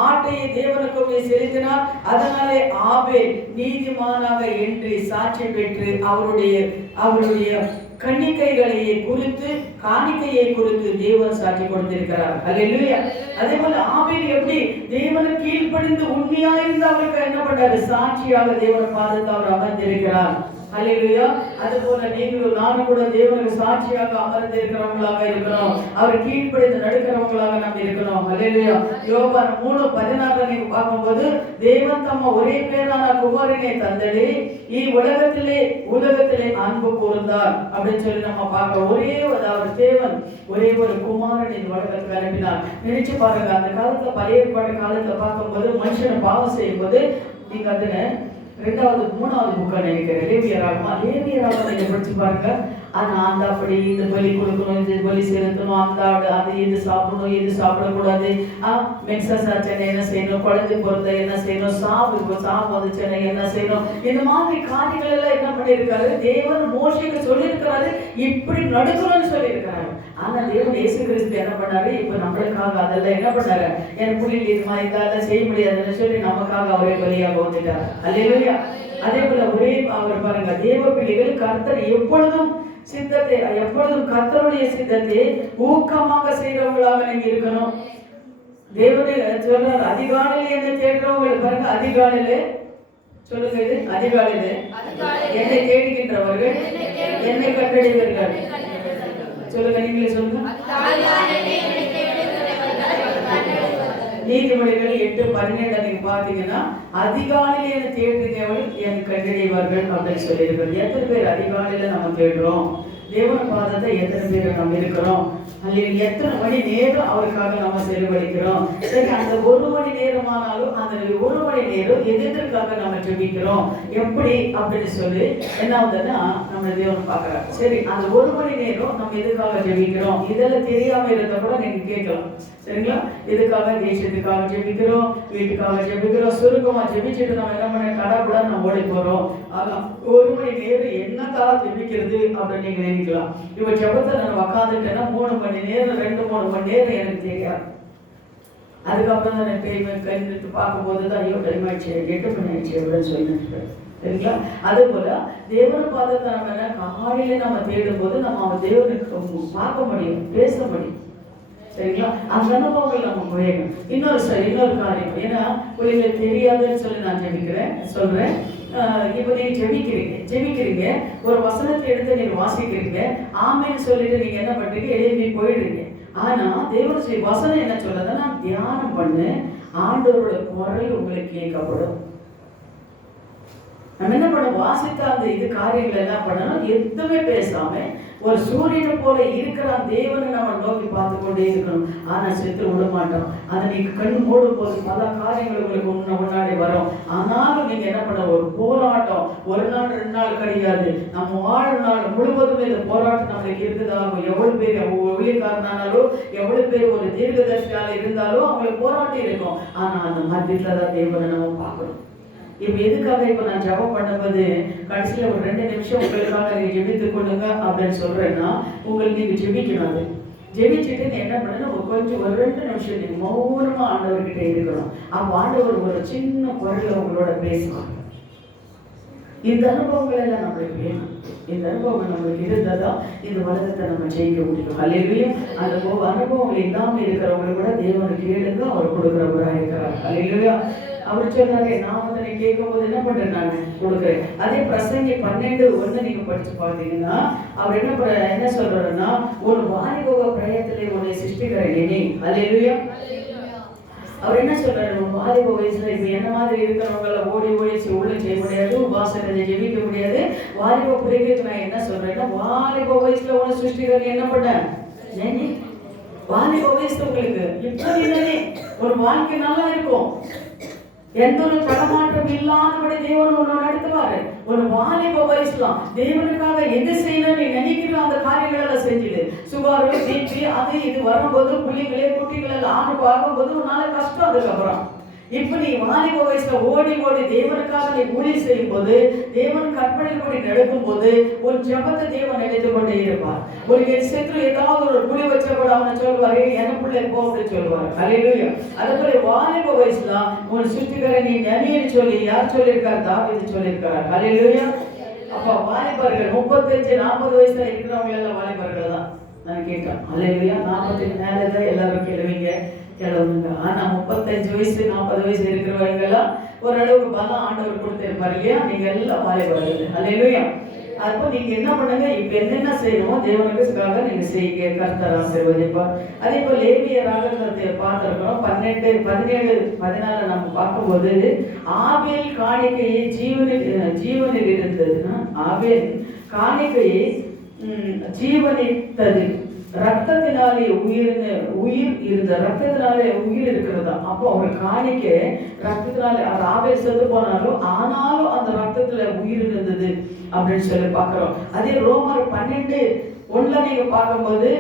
ஆட்டையை தேவனுக்கு செலுத்தினார். அதனாலே ஆபேல் நீதிமானாக என்று சாட்சி பெற்று அவருடைய கன்னிக்கைகளையே குறித்து, காணிக்கையை குறித்து தேவன் சாட்சி கொடுத்திருக்கிறார். அல்லேலூயா. அதே போல ஆபேல் எப்படி தேவனுக்கு கீழ்ப்படிந்து உண்மையா இருந்து அவருக்கு என்ன பண்றாரு, சாட்சியாக தேவனை பாதத்தில் அவர் அமர்ந்திருக்கிறார். அல்லேலூயா. அது போல நீங்களும் நானும் கூட தேவனுக்கு சாட்சியாக அமர்ந்து இருக்கிறவங்களாக இருக்கணும். அவர் கீழ்ப்படிந்து நடக்கிறவங்களாக நாம் இருக்கணும். அல்லேலூயா. யோவான் 3:16 நீங்க பார்க்கும்போது, தேவன் தம்ம ஒரே பேரான குமாரனை தந்தளே உலகத்திலே அன்பு கூர்ந்தார் அப்படின்னு சொல்லி நம்ம பார்க்கிறோம். அவர் தேவன் ஒரே ஒரு குமாரன் இந்த உலகத்துக்கு அனுப்பினார். நினைச்சு பாருங்க, அந்த காலத்துல பழைய ஏற்பாட்டு காலத்துல பார்க்கும்போது மனுஷனை பாவம் செய்யும் போது, நீங்க அதுல 2வது 3வது புக்கை நினைக்கிறேன், லேவியராகமம் நீங்க படிச்சு பாருங்க. ஆனா அந்த அப்படி இந்த பலி கொடுக்கணும், இது பலி செலுத்தணும், அந்த அது இது சாப்பிடணும், இது சாப்பிடக்கூடாது, மெக்சஸ் ஆச்சுன்னா என்ன செய்யணும், குழந்தை பிறந்த என்ன செய்யணும், சாவு வந்துச்சுன்னா என்ன செய்யணும், இந்த மாதிரி காரியங்கள் எல்லாம் என்ன பண்ணியிருக்காரு, தேவன் மோசேக்கு சொல்லியிருக்கிறாரு, இப்படி நடக்கணும்னு சொல்லியிருக்கிறாரு. ஆனா தேவன் இயேசு கிறிஸ்து என்ன பண்ணாரு, இப்ப நம்மளுக்காக அதெல்லாம் என்ன பண்ணாரு, என் புள்ளியில் இது மாதிரி இதெல்லாம் செய்ய முடியாதுன்னு சொல்லி நமக்காக அவரே பலியாக வந்துட்டார். அல்லேலூயா. அதே போல அவர் பாருங்க, தேவ பிள்ளைகள் கர்த்தர் எப்பொழுதும் கர்த்தருடைய சித்தத்தை ஊக்கமாக செய்யறவங்களாக நீங்க இருக்கணும். தேவனை சொல்றாரு, அதிகாலையில என்ன தேடுறவங்க பாருங்க, அதிகாலையில சொல்லுங்க, இது அதிகாலையில என்னை தேடுகின்றவர்கள் என்னை கண்டடைவார்கள். சொல்லுங்க, நீங்களே சொல்லுங்க. நீதிமொழிகள் 8:17 நீங்க பாத்தீங்கன்னா, அதிகாலையில தேடுகிறவர்கள் என் கண்டடைவார்கள் அப்படின்னு சொல்லியிருக்கிறது. எத்தனை பேர் அதிகாலையில நம்ம தேடுறோம்? தேவன பாதத்தை எத்தனை பேர் நம்ம இருக்கிறோம்? அல்லது எத்தனை மணி நேரம் அவருக்காக நம்ம செலவழிக்கிறோம்? சரி, அந்த 1 மணி நேரமானாலும் அந்த 1 மணி நேரம் எதற்காக நம்ம ஜெபிக்கிறோம் எப்படி அப்படின்னு சொல்லி என்ன ஆகுதுன்னா, நம்ம தேவனை பார்க்குறோம். சரி, அந்த 1 மணி நேரம் நம்ம எதுக்காக ஜெபிக்கிறோம்? இதெல்லாம் தெரியாம இருந்தா கூட நீங்க கேட்கலாம். சரிங்களா? இதுக்காக தேசத்துக்காக ஜெபிக்கிறோம், வீட்டுக்காக ஜெபிக்கிறோம். சுருக்கமா ஜெபிச்சுட்டு நம்ம என்ன பண்ண கடவுளா நம்ம ஓடி போறோம். அதான் 1 மணி நேரம் என்னக்காக ஜெபிக்கிறது அப்படின்னு நீங்க நினைக்கலாம். இவ ஜெபத்தை நான் உக்காந்துட்டேன்னா 3 மணி நேரம் 2-3 மணி நேரம் எனக்கு தெரியாது. அதுக்கப்புறம் தான் எனக்கு டைம் கழித்து பார்க்கும்போது தான் ஐயோ டைம் ஆயிடுச்சு, 8 மணி ஆயிடுச்சு அப்படின்னு சொல்லிட்டு. சரிங்களா? அதே போல தேவன பாதத்தை நம்ம என்ன காலையில நம்ம தேடும் போது நம்ம அவன் தேவனுக்கு பார்க்க முடியும், பேச முடியும். சரிங்களா? அந்த அனுபவங்கள் நம்ம வேணும். இன்னொரு காரியம், ஏன்னா பிள்ளைங்களுக்கு தெரியாதுன்னு சொல்லி நான் சொல்றேன். இப்போ நீங்க ஜெபிக்கிறீங்க, ஒரு வசனத்தை எடுத்து நீங்க வாசிக்கிறீங்க, ஆமேன்னு சொல்லிட்டு நீங்க என்ன பண்றீங்க, எழுதி போயிடுறீங்க. ஆனா தேவனுடைய வசனம் என்ன சொல்றதுன்னா, தியானம் பண்ணு, ஆண்டவரோட குரல் உங்களுக்கு கேட்கப்படும். நம்ம என்ன பண்ண வாசித்த அந்த இது காரியங்கள் என்ன பண்ணணும், எதுவுமே பேசாம ஒரு சூரியனை போல இருக்கிற தேவனை நம்ம நோக்கி பார்த்து கொண்டே இருக்கணும். ஆனா செத்து விட மாட்டோம். அதை நீங்க கண் மூடும் போது பல காரியங்கள் உங்களுக்கு முன்னாடி வரும். ஆனாலும் நீங்க என்ன பண்ண, ஒரு போராட்டம் 1 நாள் 2 நாள் கிடையாது. நம்ம வாழ்நாள் முழுவதும் இந்த போராட்டம் நம்மளுக்கு இருக்குதாகும். எவ்வளவு பேர் ஊழியக்காரனாலும் எவ்வளவு பேர் ஒரு தீர்க்கதரிசியால இருந்தாலும் அவங்களுக்கு போராட்டம் இருக்கும். ஆனா அந்த மத்தியில தான் தேவனை நம்ம பார்க்கணும். இப்ப எதுக்காக இப்ப நான் ஜெபம் பண்ணும்போது கடைசியில ஒரு 2 நிமிஷம் உங்களுக்காக நீங்க ஜெபித்துக் கொள்ளுங்க அப்படின்னு சொல்றேன்னா, உங்களுக்கு நீங்க ஜெபிக்கணும். அது ஜெபிச்சுட்டு நீ என்ன பண்ணணும், கொஞ்சம் ஒரு 2 நிமிஷம் நீங்க மௌனமா ஆண்டவர்கிட்ட இருக்கணும். அப்ப ஆண்டவர் ஒரு சின்ன குரல்ல உங்களோட பேசுவாங்க. இந்த அனுபவங்கள் எல்லாம் நம்மளுக்கு வேணும். இந்த அனுபவங்கள் நம்மளுக்கு இருந்தாதான் இந்த உலகத்தை நம்ம ஜெயிக்க முடியும். ஹல்லேலூயா. அந்த அனுபவங்கள் இல்லாம இருக்கிறவங்களை கூட தேவனுக்கு கேளுங்க, அவர் கொடுக்கிறவராக இருக்கிறார். ஹல்லேலூயா. அவர் சொல்றாரு, நான் வந்து நீ கேட்கும் போது என்ன பண்றேன், நான் கொடுக்குறேன். அதே பிரசங்கி 12:1 நீங்க படிச்சு பார்த்தீங்கன்னா அவர் என்ன சொல்றாருன்னா, ஒரு வாலிப பிரயத்திலே உன்னை சிருஷ்டிக்கிறேன் இனி. ஹல்லேலூயா. அவர் என்ன சொல்றாரு, வாலிப வயசுல இப்ப என்ன மாதிரி இருக்கிறவங்கள ஓடி ஓடி உள்ள செய்ய முடியாது, உபாசனை ஜெபிக்க முடியாது. வாலிப பிள்ளைகளுக்கு நான் என்ன சொல்றேன்னா, வாலிப வயசுல உன்னை சிருஷ்டிக்கிறேன் என்ன பண்ண, வாலிப வயசுல உங்களுக்கு இப்படி ஒரு வாழ்க்கை நல்லா இருக்கும். எந்த ஒரு தடமாற்றம் இல்லாதபடி தேவன் உன்னை நடத்துவாரு. ஒரு வாலிப வயசுலாம் தேவனுக்காக எது செய்யணும் நீ நினைக்கிற அந்த காரியங்கள் எல்லாம் செஞ்சுடு. சுகாரு தீட்சி அது இது வரும்போது பிள்ளைங்களே குட்டிகள் எல்லாம் ஆணுக்கு ஆகும்போது உன்னால கஷ்டம். அதுக்கப்புறம் இப்ப நீ வாலிப வயசுல ஓடி ஓடி தேவனுக்காக நீ ஊழியம் செய்யும் போது, தேவன் கற்பனைப்படி நடக்கும் போது ஒரு ஜபத்தை தேவன் நினைத்து கொண்டே இருப்பார். ஒரு செத்து ஏதாவது ஒரு குழி வச்ச கூட அவனை சொல்லுவாரு, என்ன பிள்ளை போ அப்படின்னு சொல்லுவாரு. ஹல்லேலூயா. அதே போல வாலிப வயசுல உன் சிருஷ்டிகரை நீ நினைன்னு சொல்லி யார் சொல்லியிருக்காரு, தாவீது சொல்லியிருக்காரு. ஹல்லேலூயா. அப்ப வாலிபர்கள் 35-40 வயசுல இருக்கிறவங்க எல்லாம் வாலிபர்கள் தான். நான் கேட்கிறேன். ஹல்லேலூயா. 40 மேலதான் எல்லாரும் கேளுவீங்க கிளம்புங்க. ஆனா 35 வயசு 40 வயசு இருக்கிறவங்க எல்லாம் ஓரளவுக்கு பலம் ஆண்டவர் கொடுத்திருப்பாரு இல்லையா, நீங்க எல்லாம் வாலிபர்கள். ஹல்லேலூயா. அப்போ நீங்க என்ன பண்ணுங்க, இப்ப என்னென்ன செய்யணுமோ தேவனுக்காக நீங்க செய்யுங்க, கர்த்தர் ஆசீர்வதிப்பார். அதே போல லேவிய ராகத்தை பார்த்திருக்கிறோம். 12, 17, 14 நம்ம பார்க்கும்போது ஆபேல் காணிக்கையை ஜீவனில் இருந்தது. ஆபேல் காணிக்கையை ஜீவனித்தது, ரத்தத்தினாலே உயிர் இருந்த ரத்தத்தினாலே உயிர் இருக்கிறதா. அப்போ அவங்க காணிக்க ரத்தத்தினாலே ஆபேல் செத்து போனாலும் ஆனாலும் அந்த ரத்தத்துல உயிர் இருந்தது அப்படின்னு சொல்லி பார்க்கிறோம். அதே ரோமர் 12:1 நீங்க பார்க்கும்போது,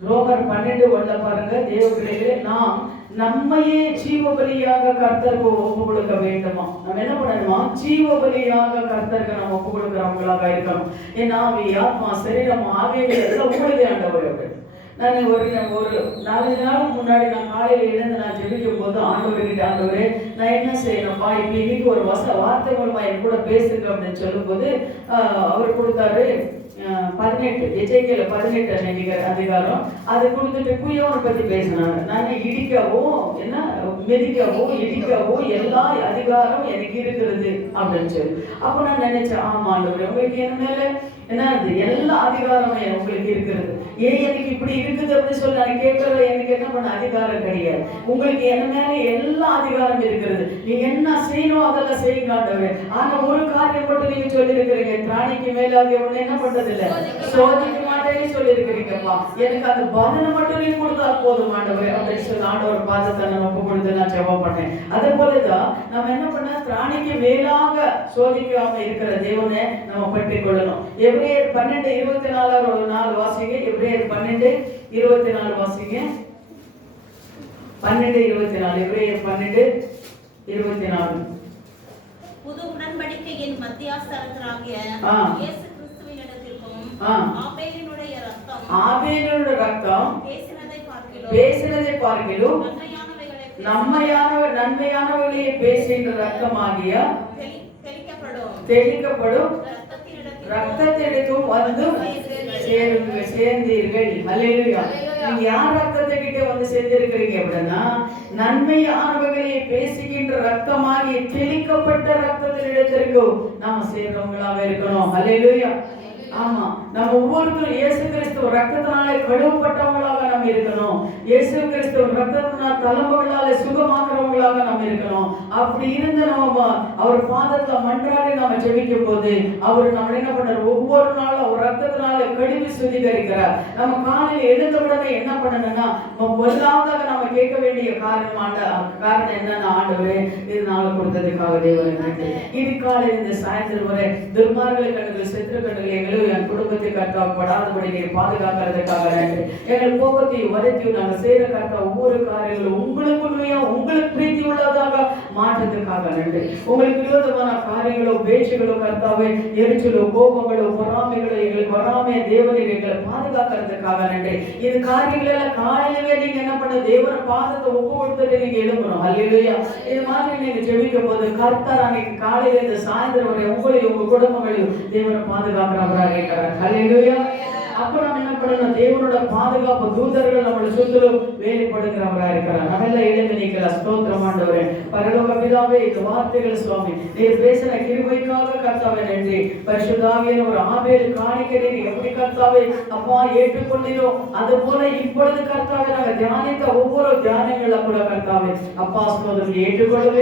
ரோமர் 12:1 பாருங்க, தேவ பிள்ளைகளே நாம் நம்மையே ஜீவபலியாக கர்த்தருக்கு ஒப்பு கொடுக்க வேண்டுமா. நம்ம என்ன பண்ணணுமா, ஜீவபலியாக கர்த்தருக்கு நம்ம ஒப்பு கொடுக்கிறவங்களாக இருக்கணும். என் ஆவி ஆத்மா சரீரம் ஆவியங்கள் எல்லாம் உங்களுதே ஆண்டவர். நான் ஒரு 4 நாளுக்கு முன்னாடி நான் காலையில எழுந்து நான் ஜெபிக்கும் போது ஆண்டவர்கிட்ட, ஆண்டவரே நான் என்ன செய்யணும்ப்பா, இப்ப இன்னைக்கு ஒரு வார்த்தை மூலமா என் கூட பேசுங்க அப்படின்னு சொல்லும் போது அவர் கொடுத்தாரு 18 எசேக்கியேல் 18 அதிகாரம். அது கொடுத்துட்டு குயவனை பத்தி பேசினாங்க. நான் இடிக்கவோ என்ன மிதிக்கவோ இடிக்கவோ எல்லா அதிகாரம் எனக்கு இருக்கிறது அப்படின்னு சொல்லி. அப்போ நான் நினைச்சேன், ஆமா ஆண்டவரே உங்களுக்கு என்ன மேல என்ன எல்லா அதிகாரமும் உங்களுக்கு இருக்கிறது. ஏன் எனக்கு இப்படி இருக்குது அப்படின்னு சொல்லி நான் கேட்கறது, எனக்கு என்ன பண்ண அதிகாரம் கிடையாது. உங்களுக்கு என்ன மேல எல்லா அதிகாரம் இருக்கிறது. நீங்க என்ன செய்யணும் அதெல்லாம் செய்யுங்க ஆண்டவரே. ஆனா ஒரு காரியம் மட்டும் நீங்க சொல்லி இருக்கிறீங்க, பிராணிக்கு மேலாக ஒண்ணு என்ன பண்றது இல்ல, சோதிக்க மாட்டேன்னு சொல்லி இருக்கிறீங்கப்பா. எனக்கு அந்த பதில மட்டும் நீங்க கொடுத்தா போதும் ஆண்டவரே அப்படின்னு சொல்லி ஆண்டவர் பாதத்தை நம்ம கொடுத்து நான் ஜெபம் பண்ணேன். அதே போலதான் நம்ம என்ன பண்ண, பிராணிக்கு மேலாக சோதிக்காம இருக்கிற தேவனை நம்ம பற்றிக் கொள்ளணும். எபிரேயர் 12:24 வாசிங்க. எபிரேயர் 12:24 வாசிங்க. 12:24 எபிரேயர் 12:24. புது உடன்படிக்கையின் மத்தியஸ்தராகிய இயேசு கிறிஸ்துவினிடத்திற்கும் ஆபேலினுடைய ரத்தம் பேசினதை பார்க்கிலும் நன்மையானவைகளை பேசுகின்ற ரத்தமாகிய தெளிக்கப்படும் ரத்தத்திற்கும் வந்து சேர்ந்தீர்கள். அல்லேலூயா. நீங்க யார் ரத்தத்தை கிட்ட வந்து சேர்ந்திருக்கிறீங்க அப்படின்னா, நன்மையானவைகளை பேசுகின்ற ரத்தமாகி தெளிக்கப்பட்ட ரத்தத்தினிடத்திற்கு நாம சேர்றவங்களாக இருக்கணும். அல்லேலூயா. ஆமா, நம்ம ஒவ்வொருத்தரும் இயேசு கிறிஸ்து ரத்தத்தினாலே கழுவப்பட்டவங்களாக நாம் இருக்கணும். இயேசு கிறிஸ்துவின் ரத்தத்தினால் தழும்புகளால சுகமாக்குறவங்களாக நாம் இருக்கணும். அப்படி இருந்து நம்ம அவர் பாதத்துல மன்றாடி நாம ஜெபிக்கும் போது அவர் நம்ம என்ன பண்றாரு, ஒவ்வொரு நாளும் அவர் ரத்தத்தினால கழுவி சுத்திகரிக்கிறார். நம்ம காலையில எழுந்த உடனே என்ன பண்ணணும்னா முதலாவதாக நாம கேட்க வேண்டிய காரணம் என்னன்னா, ஆண்டவரே இது நாள் கொடுத்ததுக்காக தேவன் நன்றி. இது காலையில் இந்த சாயந்தரம் வரை துர்மார்களை கண்ணுகள் செத்துரு கண்ணுகள் எங்களும் என் குடும்பத்தை கர்த்தாப்படாதபடி நீர் பாதுகாக்கிறதுக்காக நன்றி. எங்கள் கோபத்தையும் வதத்தையும் நாங்கள் செய்யற கர்த்தா ஒவ்வொரு காரியங்களும் உங்களுக்கு உண்மையா உங்களுக்கு பிரீத்தி உள்ளதாக மாற்றத்துக்காக நன்றி. உங்களுக்கு விரோதமான காரியங்களோ பேச்சுகளோ கர்த்தாவே எரிச்சலோ கோபங்களோ பொறாமைகளோ எங்களுக்கு வராமே தேவனில் எங்களை பாதுகாக்கிறதுக்காக நன்றி. இது காரியங்கள் எல்லாம் காலையிலே நீங்க என்ன பண்ண தேவன பாதத்தை ஒப்பு கொடுத்துட்டு நீங்க எழும்பணும். அல்லேலூயா. இது மாதிரி நீங்க ஜெபிக்கும் போது கர்த்தர் அன்னைக்கு காலையில இந்த சாயந்தரம் வரை உங்களையும் உங்க குடும்பங்களையும் தேவனை பாதுகாக்கிறவராக இருக்கிறார். அல்லேலூயா. அப்ப நம்ம என்ன பண்ணணும், தேவனோட பாதுகாப்பு தூதர்கள் நம்மளை சுற்றிலும் வேலைப்படுகிறவராக இருக்கிறார். நல்ல இளைஞனிக்கலாம். ஸ்தோத்திரம் ஆண்டவரே. பரலோக பிதாவே, இந்த வார்த்தைகள் சுவாமி நீர் பேசின கிருபைக்காக கர்த்தாவே நன்றி. பரிசுத்தாவியான ஒரு ஆபேல் காணிக்கை எப்படி கர்த்தாவே அப்பா ஏற்றுக்கொண்டீரோ அது போல இப்பொழுது கர்த்தாவே நாங்கள் தியானித்த ஒவ்வொரு தியானங்களை கூட கர்த்தாவே அப்பா சோதனை ஏற்றுக்கொள்ளவே